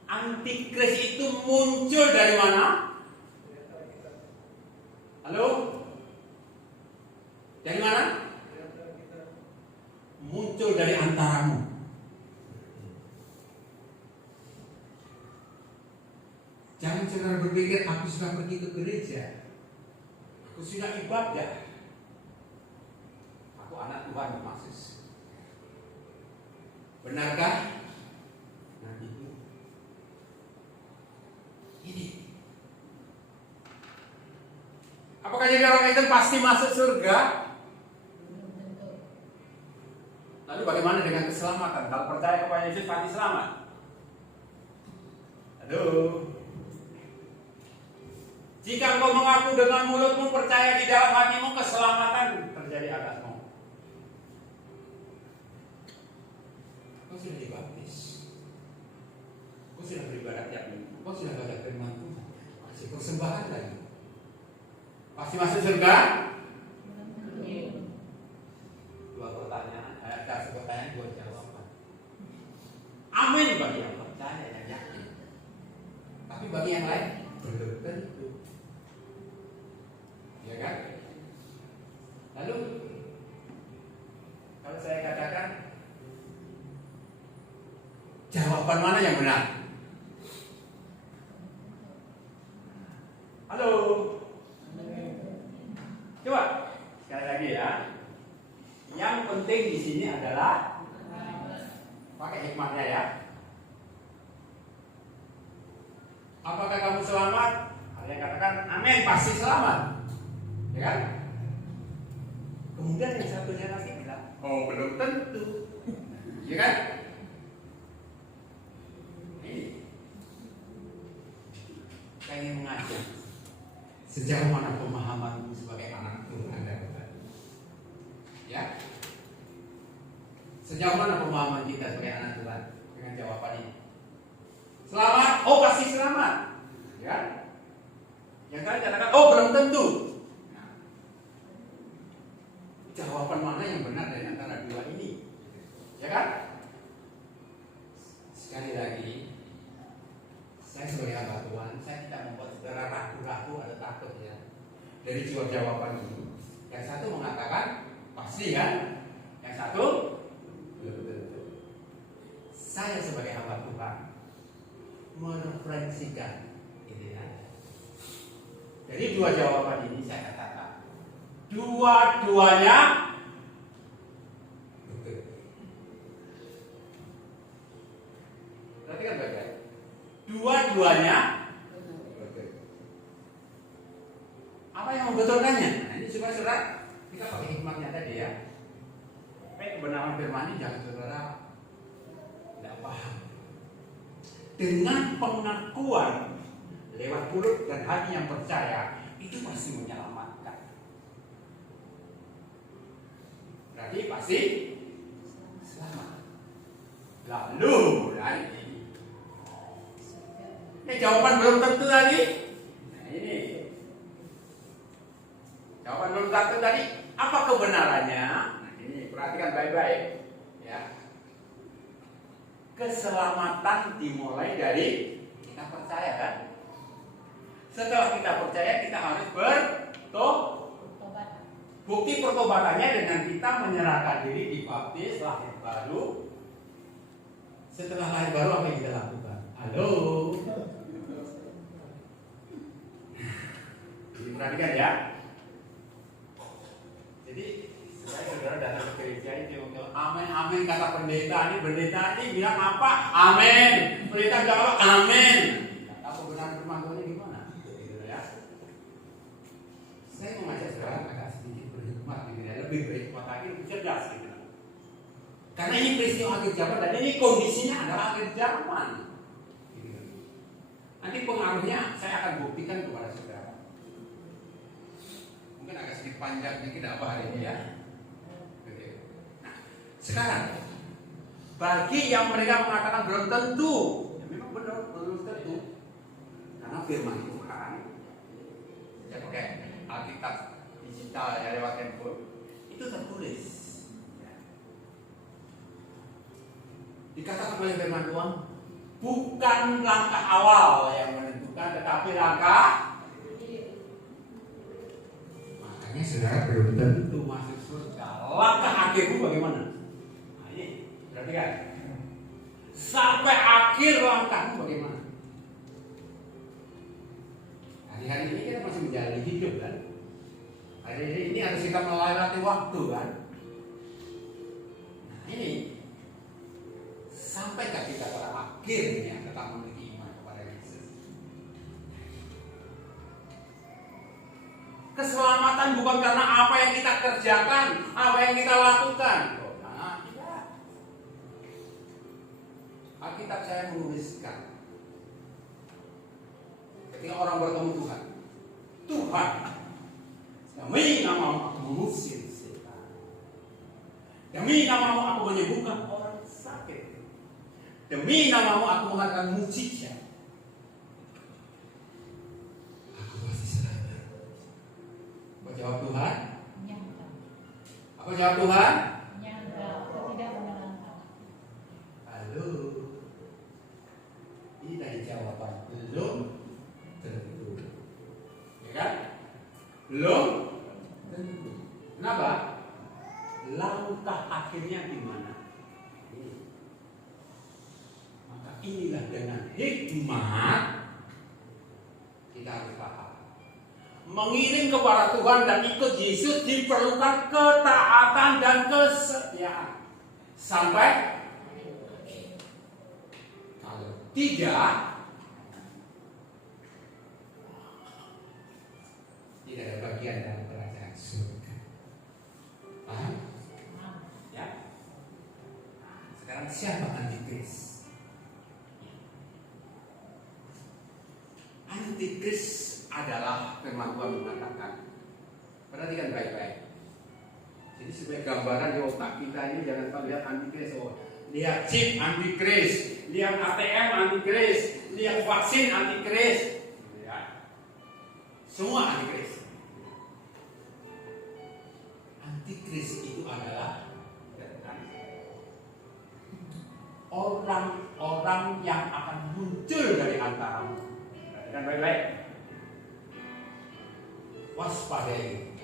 Antikris itu muncul dari mana? Halo? Dari mana? Muncul dari antaramu. Jangan saudara berpikir aku sudah pergi ke gereja, aku sudah ibadah, aku anak Tuhan maksud. Benarkah? Nah itu. Ini. Apakah jadi orang Kristen pasti masuk surga? Lalu bagaimana dengan keselamatan? Kalau percaya kepada Yesus pasti selamat. Aduh. Jika engkau mengaku dengan mulutmu, percaya di dalam hatimu, keselamatan terjadi atasmu. Kau sudah dibaptis, kau sudah beribadah tiap minggu, kau sudah baca firman Tuhan, masih persembahan lagi, pasti masuk surga? Dua pertanyaan, kasih pertanyaan, dua jawaban. Amin bagi yang percaya dan yakin. Tapi bagi yang lain belum tentu. Ya kan? Lalu kalau saya katakan jawaban mana yang benar? Halo. Coba sekali lagi ya. Yang penting di sini adalah pakai hikmahnya ya. Apakah kamu selamat? Ada yang katakan amin, pasti selamat. Ya kan? Kemudian yang satunya lagi bilang, oh belum tentu. Ya kan? Ini saya ingin mengajak sejauh mana pemahamanmu sebagai anak Tuhan dan Tuhan. Ya? Sejauh mana pemahaman kita sebagai anak Tuhan dengan jawaban ini? Selamat, oh pasti selamat. Ya? Yang kalian katakan, oh belum tentu. Jawaban mana yang benar dari antara dua ini? Ya kan? Sekali lagi, saya sebagai hamba Tuhan, saya tidak membuat saudara ragu-ragu atau takut ya dari dua jawaban ini. Yang satu mengatakan pasti kan? Yang satu belum tentu. Saya sebagai hamba Tuhan merefleksikan ini ya. Dari dua jawaban ini saya katakan dua-duanya betul. Perhatikan baik-baik. Dua-duanya betul. Apa yang membetulkannya? Nah, ini supaya saudara kita pakai hikmahnya tadi ya. Supaya kebenaran firman ini jangan saudara tidak paham. Dengan pengakuan lewat mulut dan hati yang percaya itu pasti menyelamatkan. Berarti pasti selamat. Lalu lagi ini jawaban belum tentu tadi. Nah ini jawaban belum tentu tadi. Apa kebenarannya? Nah ini perhatikan baik-baik ya. Keselamatan dimulai dari kita percaya kan. Setelah kita percaya kita harus bertobat. Bukti pertobatannya dengan kita menyerahkan diri, dibaptis, lahir baru. Setelah lahir baru apa yang kita lakukan? Halo. Jadi perhatikan ya. Jadi saudara datang ke gereja itu amin amin kata pendeta ini bilang apa? Amin. Pendeta jawab amin. Tahu benar firman Tuhan gimana? Gitu ya. Saya mengajak saudara agak sedikit berhikmat gitu ya, lebih berhikmat lagi, lebih cerdas gitu. Karena ini peristiwa akhir zaman dan ini kondisinya adalah akhir zaman. Gitu. Nanti pengaruhnya saya akan buktikan kepada saudara. Mungkin agak sedikit panjang dikit apa hari ini ya. Nah, sekarang bagi yang mereka mengatakan belum tentu, ya memang benar belum tentu. Karena firman Tuhan, saya pakai Alkitab digital ya, lewat handphone, itu tertulis. Dikatakan oleh firman Tuhan, bukan langkah awal yang menentukan, tetapi langkah. Makanya saudara belum tentu masuk surga. Langkah akhirmu bagaimana? Nah ini, perhatikan. Sampai akhir langkahmu bagaimana? Hari-hari ini kita masih menjalani hidup kan? Hari ini harus kita melewati waktu kan? Nah ini, sampaikah kita pada akhirnya tetap memiliki iman kepada Yesus? Keselamatan bukan karena apa yang kita kerjakan, apa yang kita lakukan. Nah, tidak. Alkitab saya menuliskan, ketika orang bertemu Tuhan, Tuhan, demi namamu aku mengusir setan, demi namamu aku menyembuhkan orang sakit, demi namamu aku mengadakan mujizat. Aku pasti selamat. Apa jawab Tuhan? Nyangka. Apa jawab Tuhan? Nyangka. Aku tidak menangkap. Halo. Ini tadi jawaban belum tentu. Ya kan? Belum tentu. Kenapa? Langkah akhirnya di mana? Maka inilah dengan hikmat kita harus paham. Mengiring kepada Tuhan dan ikut Yesus diperlukan ketaatan dan kesetiaan. Sampai kalau tidak ada bagian dalam kerajaan surga. Paham? Ya. Sekarang siapa antikris? Antikris adalah firman Tuhan mengatakan. Perhatikan baik-baik. Jadi sebagai gambaran di otak kita ini jangan lupa lihat antikris. Oh, lihat chip antikris, lihat ATM antikris, lihat vaksin antikris. Ya. Semua antikris. Antikris itu adalah orang-orang yang akan muncul dari antaramu. Perhatikan baik-baik. Waspadai.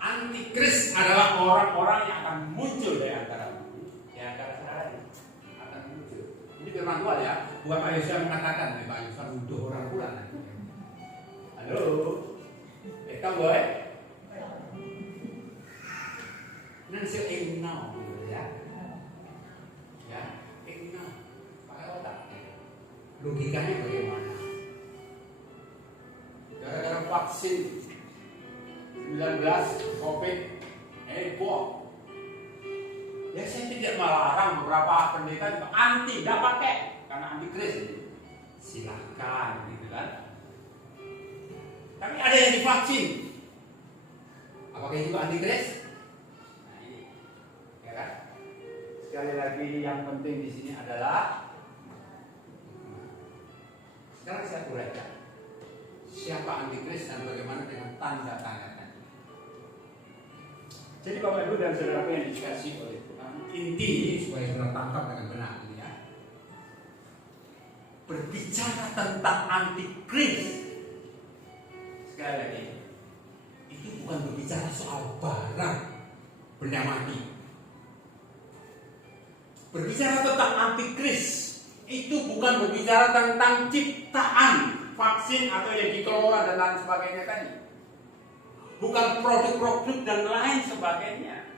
Antikris adalah orang-orang yang akan muncul dari antaramu. Ya, antara saudara akan muncul. Ini firman Tuhan ya, bukan Pak Yosua mengatakan, Pak Yosua nuduh orang pula. Halo, kita boleh? Nanti ingno gitu ya. Ya, ingno. Pakai otak. Logikanya bagaimana? Gara-gara vaksin 19 COVID heboh. Ya saya tidak melarang beberapa pendeta juga anti, tidak pakai karena antikris. Silakan gitu kan. Tapi ada yang divaksin. Apakah itu antikris? Sekali lagi yang penting di sini adalah sekarang saya uraikan siapa antikris dan bagaimana dengan tanda-tandanya. Jadi Bapak Ibu dan Saudara yang dikasihi oleh Tuhan, inti supaya saudara tangkap dengan benar ini ya. Berbicara tentang antikris, sekali lagi itu bukan berbicara soal barang benda mati. Berbicara tentang antikris itu bukan berbicara tentang ciptaan vaksin atau yang dikelola dan lain sebagainya tadi. Bukan produk-produk dan lain sebagainya.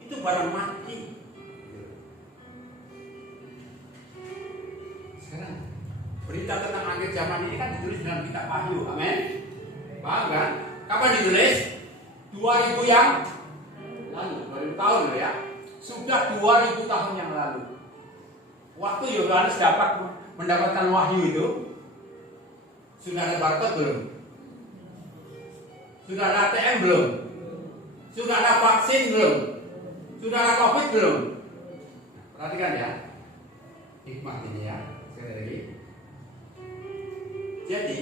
Itu barang mati. Sekarang berita tentang akhir zaman ini kan ditulis dalam kitab Wahyu. Amin. Paham kan? Kapan ditulis? 2000 yang lalu, 2000 tahun loh ya. Sudah 2000 tahun yang lalu. Waktu Yohanes mendapatkan wahyu itu, sudah ada barcode belum? Sudah ada ATM belum? Sudah ada vaksin belum? Sudah ada COVID belum? Perhatikan ya, hikmah ini ya, sekali lagi. Jadi,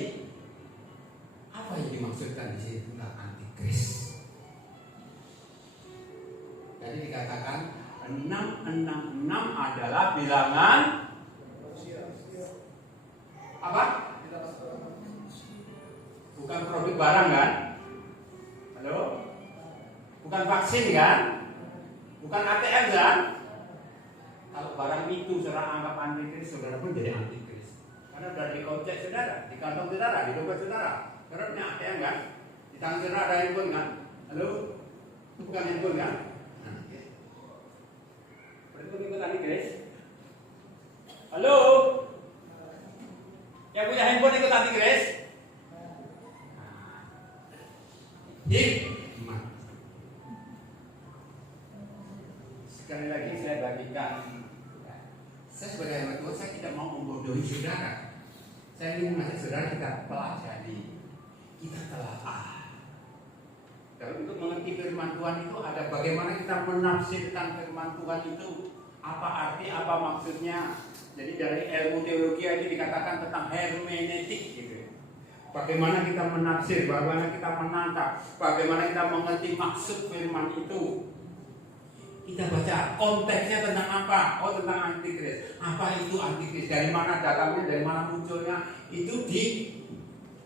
apa yang dimaksudkan di sini tentang antikris? Jadi dikatakan 666 adalah bilangan apa? Bukan produk barang kan? Halo? Bukan vaksin kan? Bukan ATM kan? Kalau barang itu saudara anggap antikris, saudara pun jadi antikris. Karena sudah di kocek saudara, di kantong saudara, di dompet saudara. Saudara punya ATM kan? Di tangan saudara ada handphone kan? Halo? Itu bukan handphone kan? Nah, ya. Berikut ikut antikris. Halo? Yang punya handphone ikut antikris? Hikmat. Sekali lagi saya bagikan. Saya sebagai hamba Tuhan, saya tidak mau membodohi saudara. Saya ingin mengajak saudara kita pelajari, kita telaah. Kalau untuk mengerti firman Tuhan itu ada bagaimana kita menafsirkan firman Tuhan itu, apa arti, apa maksudnya. Jadi dari ilmu teologi ini dikatakan tentang hermeneutik gitu. Bagaimana kita menafsir, bagaimana kita menangkap, bagaimana kita mengerti maksud firman itu. Kita baca konteksnya tentang apa? Oh, tentang antikris. Apa itu antikris? Dari mana datangnya? Dari mana munculnya? Itu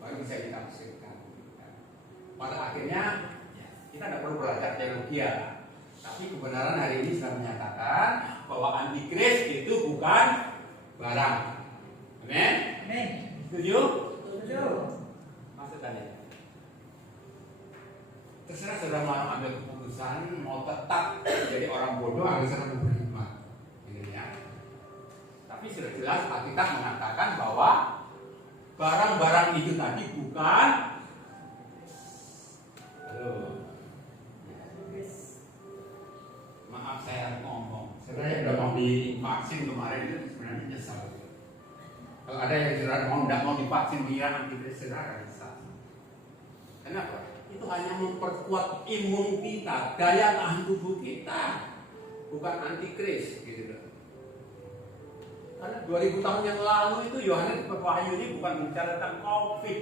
baru bisa kita tafsirkan. Pada akhirnya kita tidak perlu belajar teologi ya. Tapi kebenaran hari ini sudah menyatakan bahwa antikris itu bukan barang. Amin? Amin. Setuju? Setuju. Maksudnya terserah saudara mau ambil keputusan mau tetap jadi orang bodoh atau saudara mau beriman, gitu ya. Tapi sudah jelas Alkitab mengatakan bahwa barang-barang itu tadi bukan. Halo. Maaf saya ngomong. Saudara yang udah mau divaksin kemarin itu sebenarnya nyesal. Kalau ada yang saudara mau tidak mau divaksin dia antikris, saudara nyesal. Kenapa? Itu hanya memperkuat imun kita, daya tahan tubuh kita, bukan antikris gitu loh. Karena 2000 tahun yang lalu itu Yohanes Wahyu ini bukan bicara tentang COVID.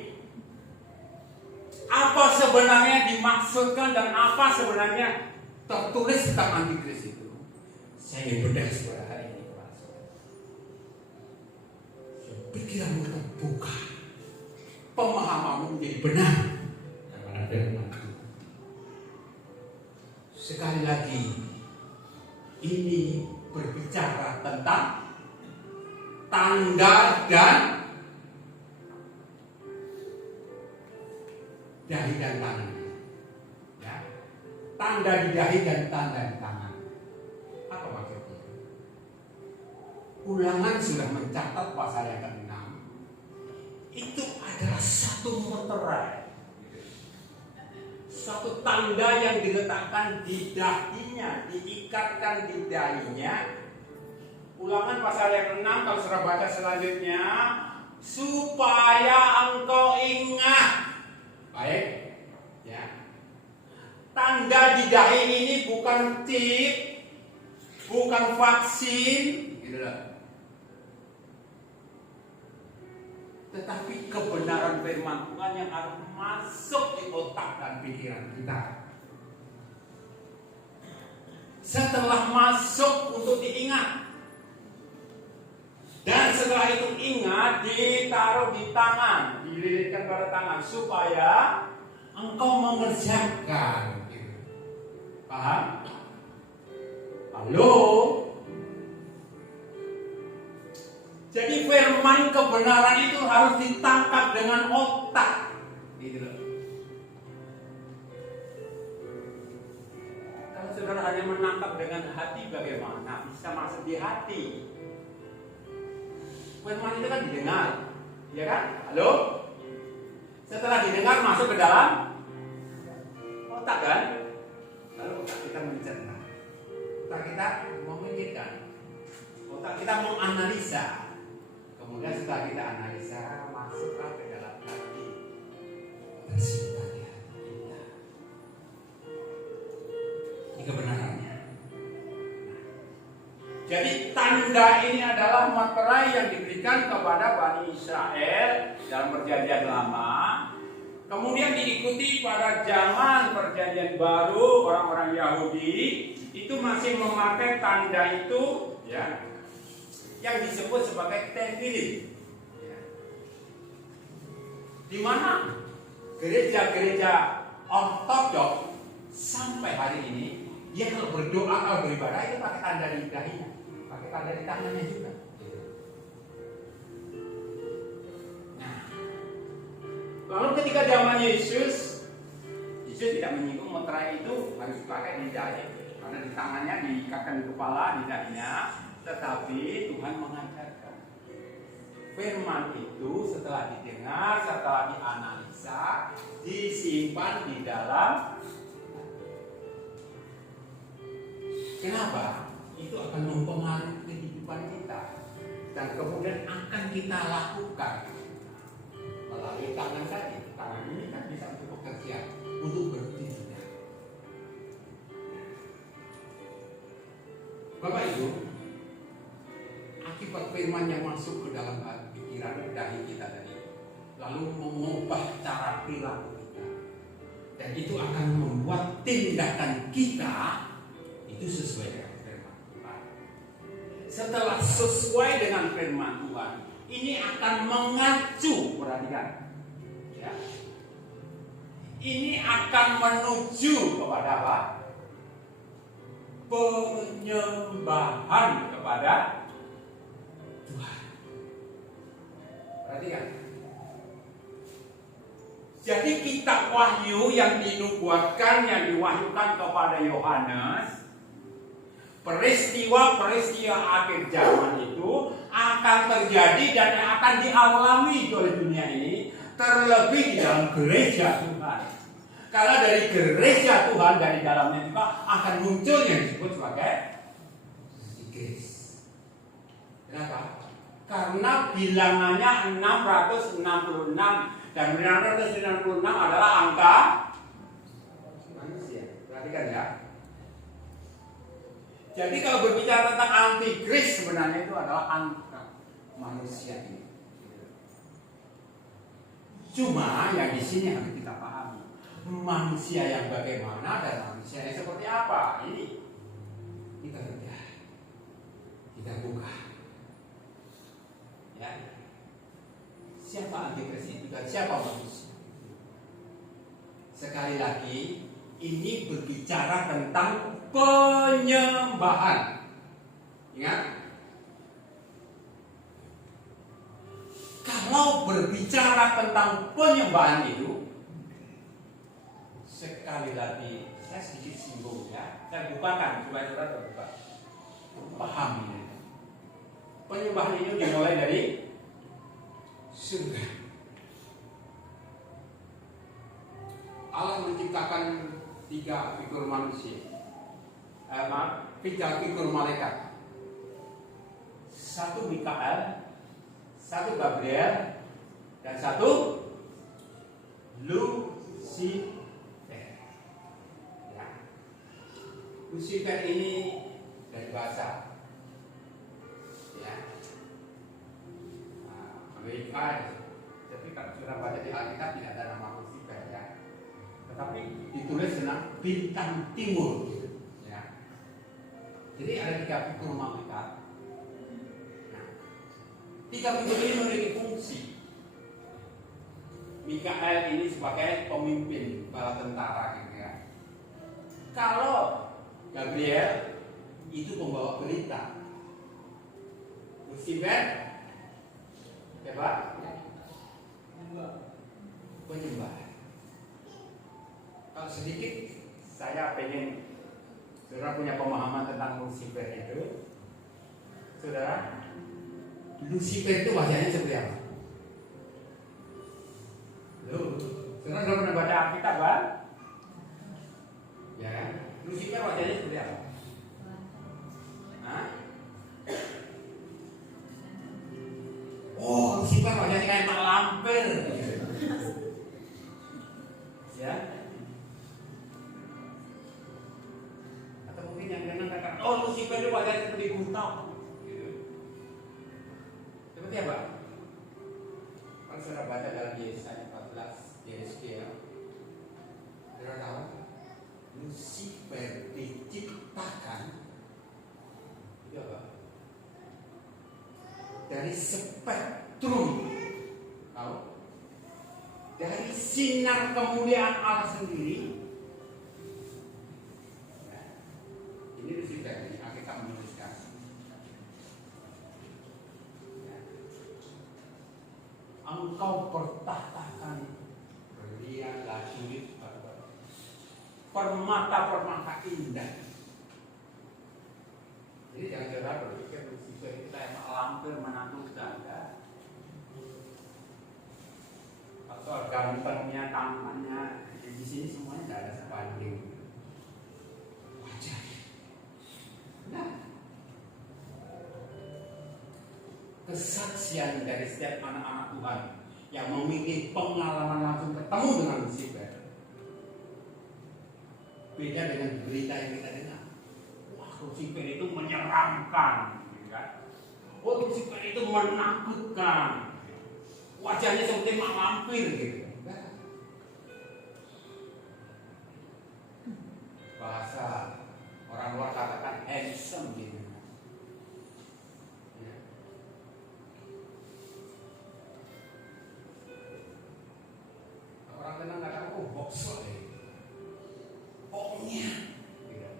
Apa sebenarnya dimaksudkan dan apa sebenarnya tertulis tentang antikris itu? Saya ingin bedah pada hari ini, Pak. Pikiranmu terbuka, pemahamanmu menjadi benar. Sekali lagi, ini berbicara tentang tanda dan dahi dan tangan. Ya. Tanda di dahi dan tanda di tangan. Apa maksudnya? Ulangan sudah mencatat pasal yang ke-6. Itu adalah satu meterai. Satu tanda yang diletakkan di dahinya, diikatkan di dahinya. Ulangan pasal yang 6 kalau sudah baca selanjutnya, supaya engkau ingat. Baik, ya. Tanda di dahi ini bukan chip, bukan vaksin, gitu loh. Tetapi kebenaran firman Tuhan yang harus masuk di otak dan pikiran kita. Setelah masuk untuk diingat. Dan setelah itu ingat, ditaruh di tangan, dililitkan pada tangan supaya engkau mengerjakan. Paham? Halo? Jadi firman kebenaran itu harus ditangkap dengan otak, gitu loh. Kalau saudara hanya menangkap dengan hati, bagaimana bisa masuk di hati? Firman itu kan didengar, ya kan? Halo? Setelah didengar masuk ke dalam otak kan? Lalu otak kita mencerna, otak kita memikirkan, otak kita menganalisa. Kemudian setelah kita analisa, masuklah ke dalam hati, tersimpan di hati kita. Ini kebenarannya. Jadi tanda ini adalah materai yang diberikan kepada Bani Israel dalam perjanjian lama. Kemudian diikuti pada zaman Perjanjian Baru orang-orang Yahudi itu masih memakai tanda itu, ya, yang disebut sebagai tefillin. Ya. Di mana gereja-gereja ortodok sampai hari ini dia kalau berdoa, kalau beribadah itu pakai tanda di dahinya, pakai tanda di tangannya juga. Nah, lalu ketika zaman Yesus tidak menyinggung meterai itu harus dipakai di dahi, karena di tangannya diikatkan di kepala, di dahinya. Tetapi Tuhan mengajarkan firman itu setelah didengar, setelah dianalisa, disimpan di dalam. Kenapa? Itu akan mempengaruhi kehidupan kita dan kemudian akan kita lakukan melalui tangan tadi. Tangan ini kan bisa untuk bekerja, untuk bertindak. Bapak Ibu, akibat firman yang masuk ke dalam pikiran dahi kita tadi, lalu mengubah cara perilaku kita, dan itu akan membuat tindakan kita itu sesuai dengan firman Tuhan. Setelah sesuai dengan firman Tuhan, ini akan mengacu, perhatikan, ya. Ini akan menuju kepada apa? Penyembahan kepada Tuhan. Perhatikan. Jadi kitab Wahyu yang dinubuatkan, yang diwahyukan kepada Yohanes, peristiwa-peristiwa akhir zaman itu akan terjadi dan akan dialami oleh dunia ini, terlebih di dalam gereja Tuhan. Karena dari gereja Tuhan, dari dalamnya juga akan muncul yang disebut sebagai Antikris. Kenapa? Karena bilangannya 666 dan 666 adalah angka manusia. Perhatikan ya. Jadi kalau berbicara tentang antikris, sebenarnya itu adalah angka manusia ini. Cuma yang di sini harus kita pahami, manusia yang bagaimana dan manusia yang seperti apa. Ini kita bedah, kita buka. Ya. Siapa antikris itu dan siapa manusia? Sekali lagi, ini berbicara tentang penyembahan. Ingat, kalau berbicara tentang penyembahan itu, sekali lagi saya sedikit singgung ya, saya bukakan supaya saudara terbuka. Paham ini. Penyembahan itu dimulai dari surga. Allah menciptakan 3 figur manusia, 3 figur malaikat. 1 Mikael, 1 Gabriel, dan 1 Lucifer. Ya. Lucifer ini dari bahasa, ya, Amerika. Tapi kalau sudah baca di Alkitab tidak ada nama Lucifer ya. Tetapi ditulis dengan bintang timur, ya. Jadi ada 3 figur malaikat. Nah, 3 figur ini memiliki fungsi. Mikael ini sebagai pemimpin bala tentara, gitu ya. Kalau Gabriel itu pembawa berita, Lucifer apa? Penyembah. Kalau sedikit saya pengen saudara punya pemahaman tentang Lucifer itu. Saudara, Lucifer itu wajahnya seperti apa? Saudara sudah pernah baca Alkitab kan? Ya kan? Lucifer wajahnya seperti apa? Hah? Oh, Lucifer wajahnya kayak mak lampir. Ya? Atau mungkin yang lain katakan, oh Lucifer itu wajahnya seperti buntau. Gitu. Seperti apa? Kalau saudara baca dalam Yesaya 14, Yeskiel, saudara tahu dari spektrum, tahu? Dari sinar kemuliaan Allah sendiri. Ini Lucifer, ini kita menuliskan. Engkau bertahtakan berlian lajurit permata-permata indah. Jadi jangan saudara berpikir Lucifer itu kayak lampir menakutkan, ya. Atau gantengnya, tampannya, di sini semuanya tidak ada sebanding. Wajar. Nah, kesaksian dari setiap anak-anak Tuhan yang memiliki pengalaman langsung ketemu dengan Lucifer beda dengan berita yang kita dengar. Wah, Lucifer itu menyeramkan, kan? Oh, Lucifer itu menakutkan. Wajahnya seperti mak lampir gitu. Bahasa orang luar katakan handsome gitu. Ya. Orang tenang katakan, oh boxer ya. Pokoknya gitu.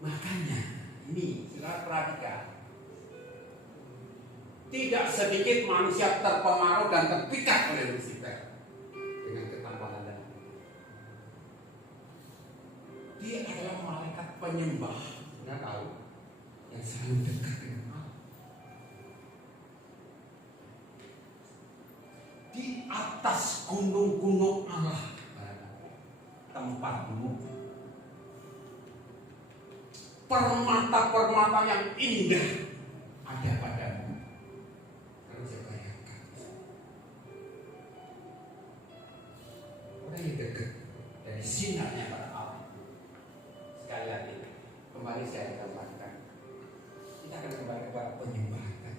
Makanya ini saudara perhatikan, tidak sedikit manusia terpengaruh dan terpikat oleh Lucifer dengan ketampanan dan dia adalah malaikat penyembah, nggak tahu, yang selalu dekat dengan Allah. Di atas gunung-gunung Allah, tempat gunung, permata-permata yang indah ada padamu. Kalau saya bayangkan, orang yang dekat dari sinarnya pada Allah. Sekali lagi, kembali saya kembalikan. Kita akan kembali kepada penyembahan.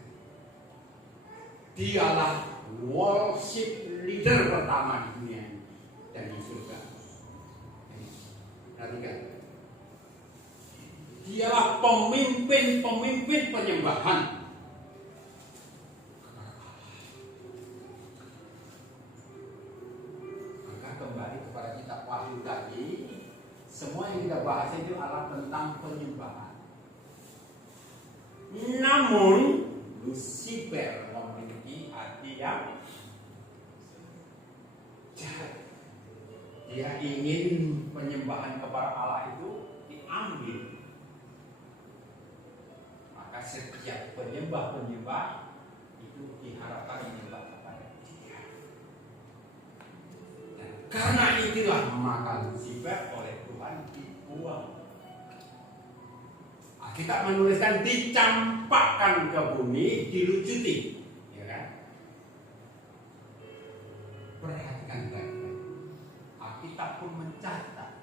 Dialah worship leader pertama di dunia dan di surga. Perhatikan. Dialah pemimpin penyembahan. Maka kembali kepada kitab Wahyu tadi, semua yang kita bahas itu adalah tentang penyembahan. Namun Lucifer memiliki hati yang jahat. Dia ingin penyembahan kepada Allah itu diambil. Maka setiap penyembah itu diharapkan menyembah kepada dia. Dan karena itulah maka Lucifer oleh Tuhan dibuang. Kita menuliskan dicampakkan ke bumi, dilucuti, ya kan? Perhatikan baik-baik. Alkitab pun mencatat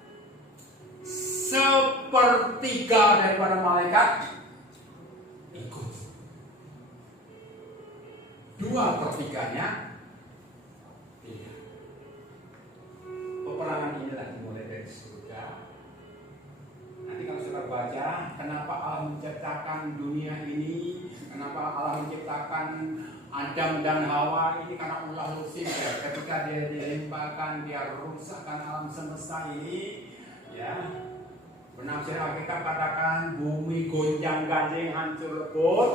sepertiga daripada malaikat ikut. 2/3-nya tidak. Peperangan inilah dimulai dari surga. Nanti kalau sudah baca, kenapa Allah menciptakan dunia ini, kenapa Allah menciptakan Adam dan Hawa ini, karena ulah Lucifer ketika dia dilemparkan, dia rusakkan alam semesta ini, ya. Penafsir Alkitab katakan bumi gonjang ganjing hancur lebur,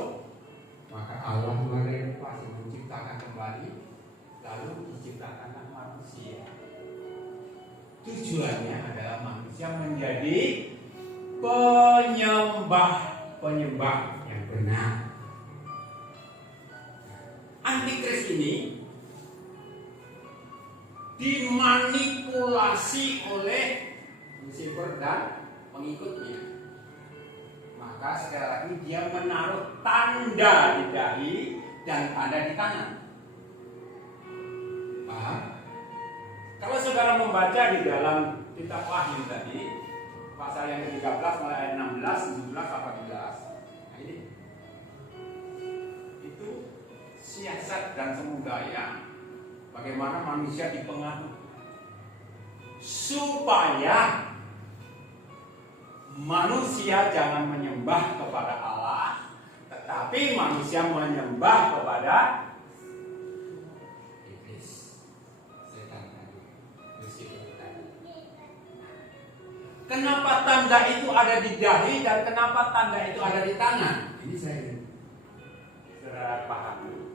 maka Allah merenovasi, menciptakan kembali, lalu diciptakanlah manusia. Tujuannya adalah manusia menjadi penyembah yang benar. Antikris ini dimanipulasi oleh Lucifer dan pengikutnya. Maka sekali lagi dia menaruh tanda di dahi dan tanda di tangan. Paham? Kalau saudara membaca di dalam kitab Wahyu tadi, pasal yang ke-13 mulai ayat 16, 17, 18. Nah ini. Itu siasat dan semu daya bagaimana manusia dipengaruhi supaya manusia jangan menyembah kepada Allah, tetapi Tetapi manusia menyembah kepada iblis, setan tadi, Lucifer tadi. Kenapa tanda itu ada di dahi dan kenapa tanda itu ada di tangan? Ini saya saudara paham.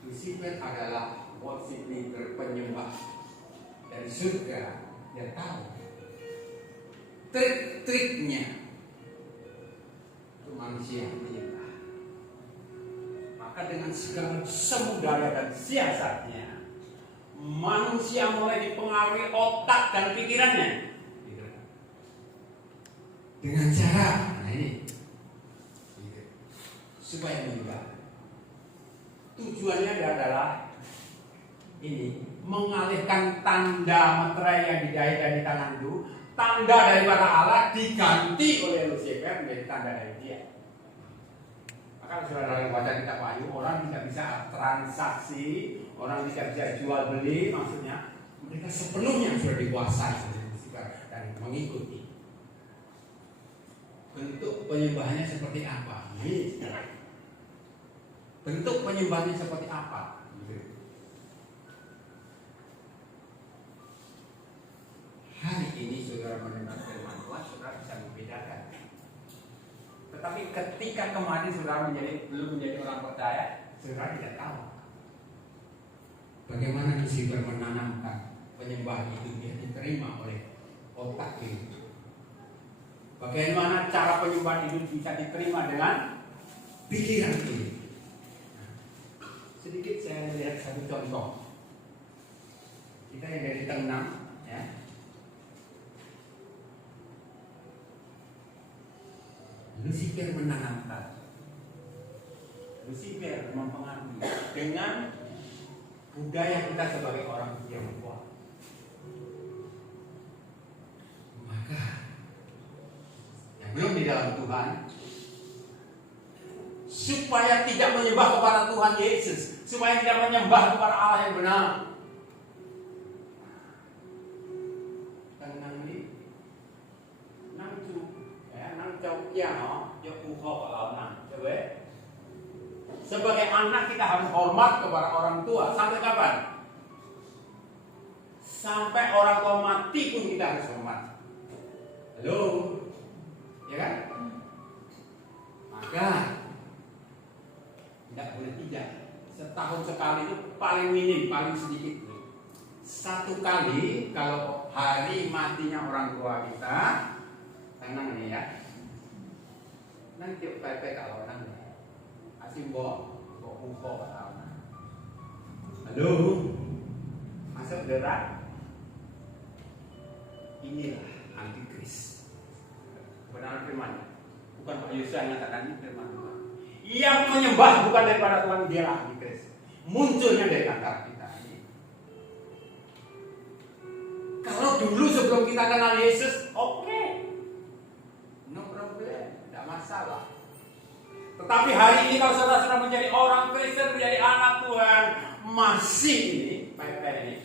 Lucifer adalah worship leader, penyembah dari surga. Dia tahu trik-triknya untuk manusia menyembah. Maka dengan segala semu daya dan siasatnya, manusia mulai dipengaruhi otak dan pikirannya dengan cara, nah ini, supaya menyembah. Tujuannya adalah ini, mengalihkan tanda meterai yang di dahi dan di tangan itu, tanda daripada Allah diganti oleh Lucifer menjadi tanda dari dia. Maka saudara dalam baca kitab Wahyu, orang tidak bisa transaksi, orang tidak bisa jual beli, maksudnya mereka sepenuhnya sudah dikuasai oleh Lucifer dan mengikuti. Bentuk penyembahannya seperti apa? Ini bentuk penyembahannya seperti apa? Hari ini saudara mendengar firman Tuhan, saudara bisa membedakan. Tetapi ketika kemarin saudara belum menjadi orang percaya, saudara tidak tahu bagaimana Lucifer menanamkan penyembahan itu dia diterima oleh otak ini. Bagaimana cara penyembahan itu bisa diterima dengan pikiran ini. Sedikit saya lihat satu contoh. Kita yang dari Tengah, ya. Lucifer menanamkan, Lucifer mempengaruhi dengan budaya kita sebagai orang Tionghoa. Maka yang belum di dalam Tuhan, supaya tidak menyembah kepada Tuhan Yesus, supaya tidak menyembah kepada Allah yang benar. Sebagai anak kita harus hormat kepada orang tua. Sampai kapan? Sampai orang tua mati pun kita harus hormat. Halo? Ya kan? Maka tidak boleh tidak. Setahun sekali itu paling minim, paling sedikit. Satu kali kalau hari matinya orang tua kita, tenang nih ya. Nanti pepe kalau orang Asimbo, buko kalau. Halo, masuk derak. Inilah antikris. Benar firman. Bukan Pak Yosua yang mengatakan ini firman Tuhan. Yang menyembah bukan daripada Tuhan, dia antikris. Munculnya dari antara kita ini. Kalau dulu sebelum kita kenal Yesus, oke. No problem, tidak masalah. Tetapi hari ini kalau saudara sudah menjadi orang Kristen, menjadi anak Tuhan, masih ini, baik-baik ini.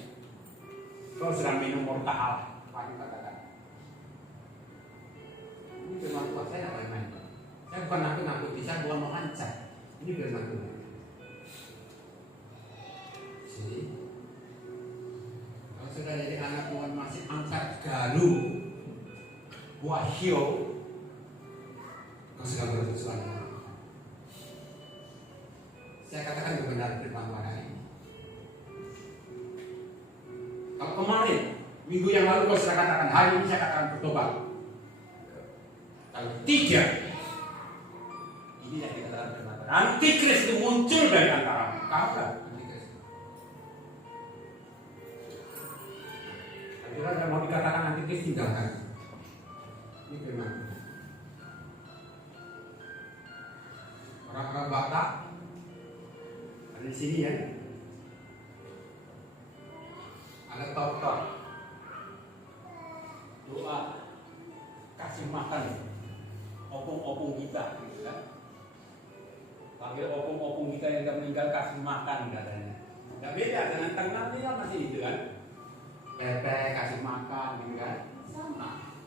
Kau sedang minum murka Allah, Pak kita katakan. Ini firman Tuhan, saya tidak main-main. Saya bukan nakut-nakut, saya bukan mengancam. Ini firman Tuhan. Jadi, kalau sudah jadi anak Tuhan masih angkat galu, wahyu, kau sedang bersesuatu. Saya katakan kebenaran firman Tuhan hari ini. Kalau kemarin, minggu yang lalu kau sudah katakan, hari ini saya katakan bertobat. Kalau tidak, ini yang dikatakan firman Tuhan. Antikris itu muncul dari antara kau kan? Antikris. Kalau mau dikatakan antikris, tinggalkan. Ini firman Tuhan. Orang-orang Batak di sini ya, ada tautan doa kasih makan opung-opung kita, gitu kan? Panggil opung-opung kita yang sudah meninggal kasih makan katanya. Tidak beda dengan Tengah ini masih itu kan? Pepe kasih makan, gitu kan? Sama.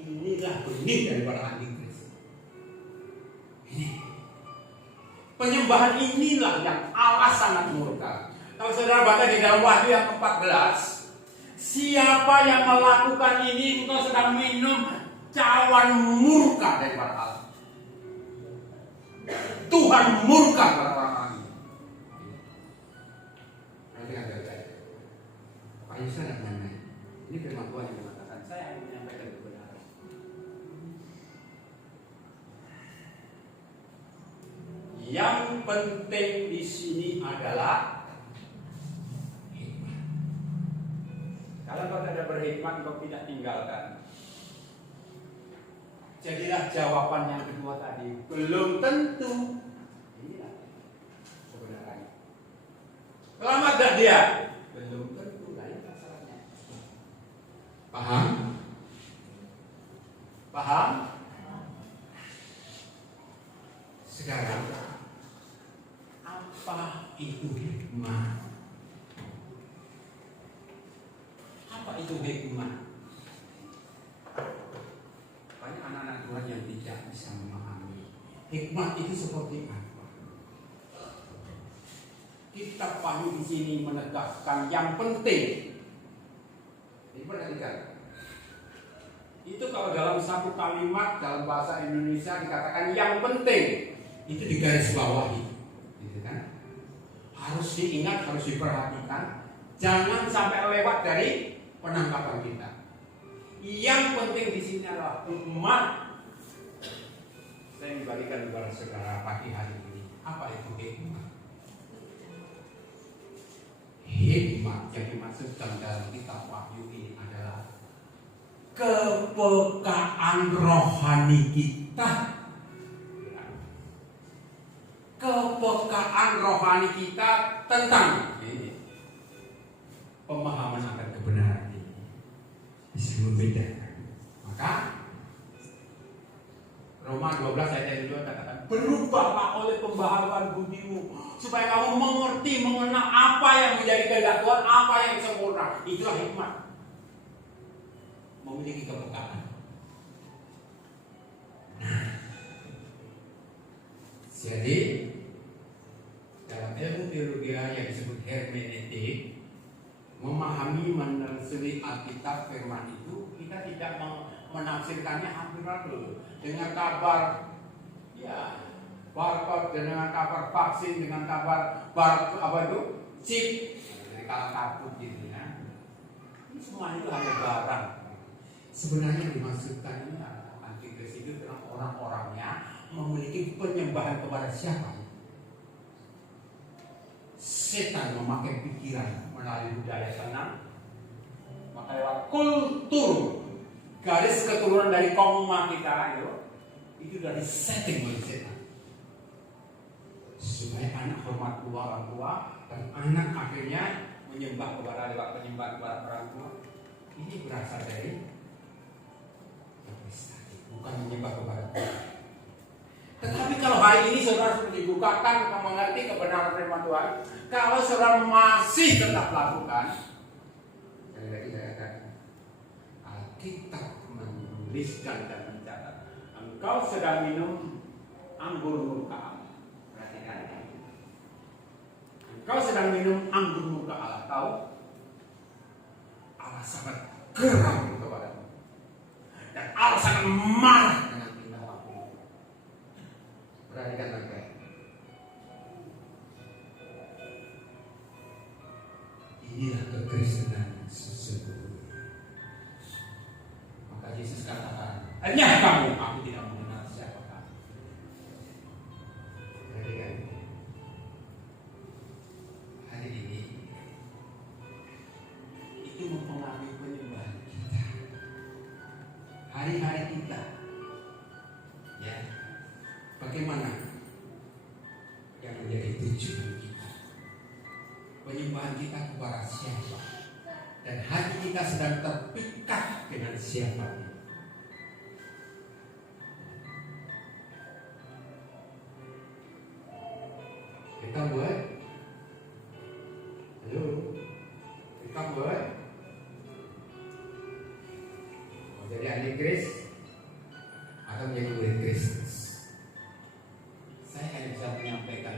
Inilah benih daripada antikris. Penyembahan inilah yang Allah sangat murka. Kalau saudara baca di dalam Wahyu yang ke-14, siapa yang melakukan ini engkau sedang minum cawan murka daripada Allah. Tuhan murka pada orang-orang ini. Nanti kan Pak Yusuf tidak mengenai. Ini firman Tuhan yang mengatakan, saya akan menyampaikan kebenaran. Yang penting di sini adalah hikmat. Kalau kau tidak berhikmat, kau tidak tinggalkan. Jadilah jawaban yang kedua tadi, belum tentu. Inilah kebenarannya. Selamat gak dia? Belum tentu. Lain masalahnya. Paham? Paham? Sekarang, apa itu hikmah? Apa itu hikmah? Banyak anak-anak Tuhan yang tidak bisa memahami hikmah itu seperti apa. Kitab Wahyu di sini menegaskan yang penting. Ini perhatikan. Itu kalau dalam satu kalimat dalam bahasa Indonesia dikatakan yang penting, itu digaris bawahi, gitu kan? Harus diingat, harus diperhatikan, jangan sampai lewat dari penangkapan kita. Yang penting di sini adalah hikmat. Saya membagikan kepada saudara pagi hari ini. Apa itu hikmat? Hikmat yang dimaksudkan dalam kitab Wahyu ini adalah kepekaan rohani kita. Kepekaan rohani kita tentang ini. Pemahaman akan kebenaran ini bisa membedakan. Maka Roma 12 ayat 2 katakan, berubahlah oleh pembaharuan budimu supaya kamu mengerti, mengenal apa yang menjadi kehendak Tuhan, apa yang sempurna. Itulah hikmat. Memiliki kepekaan. Jadi dalam ilmu teologi yang disebut hermeneutik, memahami menelusuri Alkitab firman itu, kita tidak menafsirkannya amburadul dengan kabar ya barcode, dengan kabar vaksin, dengan kabar apa itu chip dari kalang kabut gitu ya. Ini semua itu hanya barang. Sebenarnya dimaksudkan ini antikris itu adalah orang-orangnya memiliki penyembahan kepada siapa? Setan memakai pikiran melalui budaya tenang, maka lewat kultur garis keturunan dari kongma kita itu dari setting oleh setan supaya anak hormat tua orang tua dan anak akhirnya menyembah kepada lewat penyembahan kepada orang tua. Ini berasal dari bukan menyembah kepada Tuhan. Tetapi kalau hari ini saudara sudah dibukakan mengerti kebenaran firman Tuhan, kalau saudara masih tetap lakukan, sekali lagi saya katakan, Alkitab menuliskan dan mencatat, engkau sedang minum anggur murka Allah. Perhatikan, engkau sedang minum anggur murka Allah. Tahu? Allah sangat geram kepadamu, dan Allah sangat marah dengan tindakanmu. Perhatikan baik-baik. Inilah kekristenan sesungguhnya. Maka Yesus katakan, hanya kamu, aku tidak mengenal siapa kamu. Perhatikan. Hari ini itu mempengaruhi penyembahan kita. Hari-hari kita, ya. Bagaimana yang menjadi tujuan kita? Penyembahan kita kepada siapa? Dan hati kita sedang terpikat dengan siapa? Kita buat, halo, kita buat, mau jadi ahli Kristus atau menjadi murid Kristus? Saya hanya bisa menyampaikan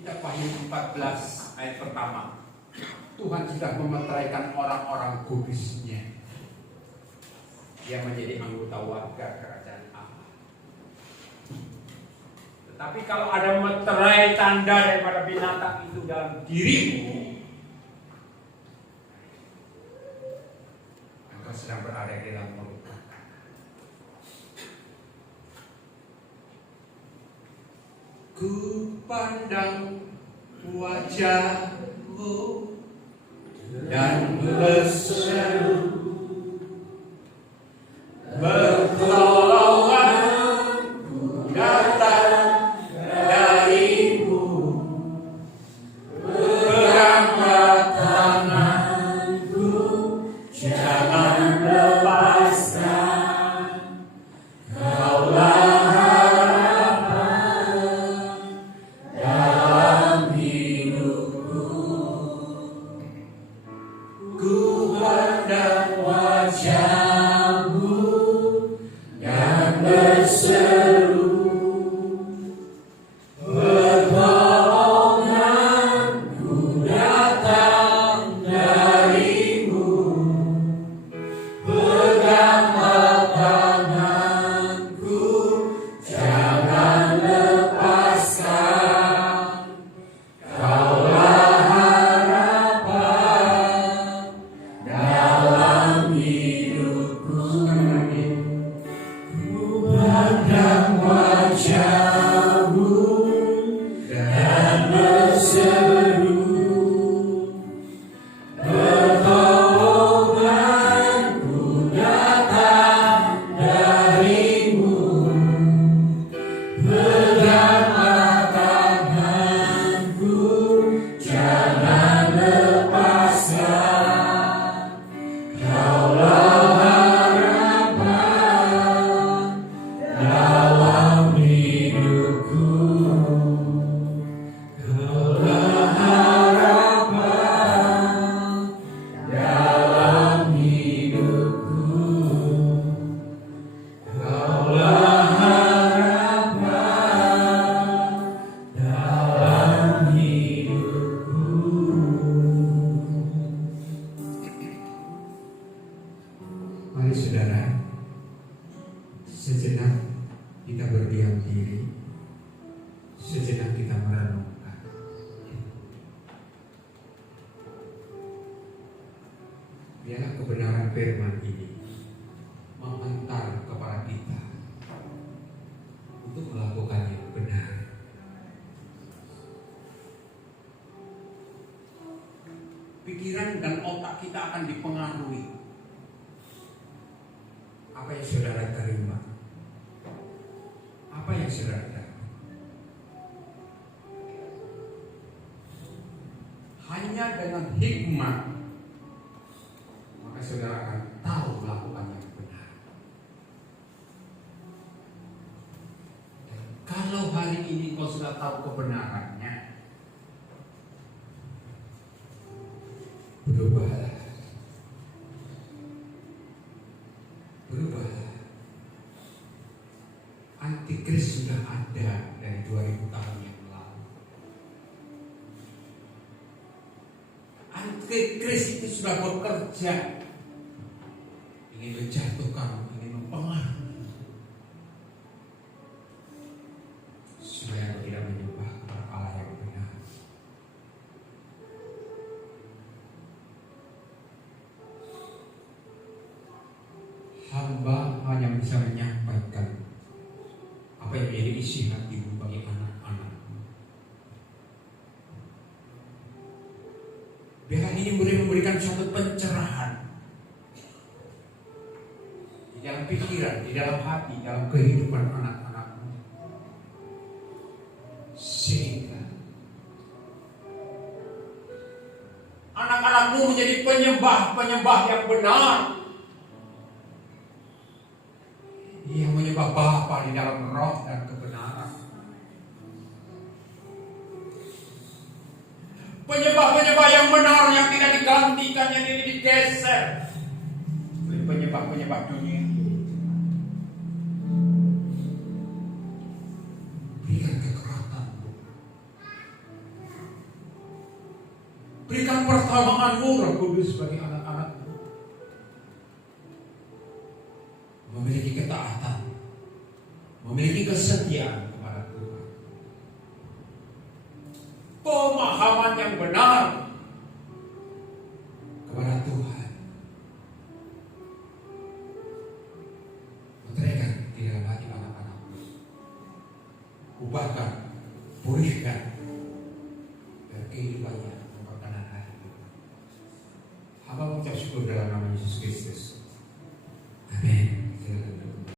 Kitab Wahyu 14 ayat pertama. Tuhan sudah memeteraikan orang-orang kudusnya yang menjadi anggota warga kerajaan Allah. Tetapi kalau ada meterai tanda daripada binatang itu dalam dirimu, engkau sedang berada di dalam murka. Ku pandang wajahmu dan berseru, pertolonganku datang darimu, berangkat tanganku jangan lepaskan, kaulah harapan dalam hidupku. Ku pandang wajahmu dan berseru, pertolonganku datang darimu, peganglah tanganku jangan lepaskan, kaulah harapan dalam hidupku. Ku pandang wajahmu dan berseru, pertolonganku datang darimu, peganglah tanganku jangan lepaskan, kaulah harapan dalam hidupku, kaulah harapan dalam hidupku, kaulah harapan dalam hidupku. Mari saudara, sejenak kita berdiam diri, sejenak kita merenungkan. Biarlah kebenaran firman ini mengantar kepada kita untuk melakukan yang benar. Pikiran dan otak kita akan dipengaruhi apa yang saudara terima, apa yang saudara dapat. Hanya dengan hikmat maka saudara akan tahu melakukan yang benar. Dan kalau hari ini kau sudah tahu kebenarannya, berubahlah. Berubahlah. Antikris sudah ada dari 2000 tahun yang lalu. Antikris itu sudah bekerja, ingin menjatuhkan, ingin mempengaruhi, supaya kau tidak menyembah kepada Allah yang benar. Hamba hanya bisa menyampaikan apa yang menjadi isi hatimu bagi anak-anakmu. Biarlah ini boleh memberikan suatu pencerahan di dalam pikiran, di dalam hati, dalam kehidupan anak-anakmu, sehingga anak-anakmu menjadi penyembah-penyembah yang benar, yang menyembah Bapa di dalam roh dan kebenaran. Penyembah-penyembah yang benar, yang tidak digantikan, yang tidak digeser oleh penyembah-penyembah dunia. Berikan kekuatan Memberikan pertolongan-Mu Roh Kudus bagi anak-anak-Mu. Memiliki ketaatan, memiliki kesetiaan kepada Tuhan. Pemahaman yang benar kepada Tuhan. Meteraikan di dalam hati anak-anak-Mu. Ubahkan, pulihkan kehidupannya memperkenalkan hati. Hamba mengucap syukur dalam nama Yesus Kristus.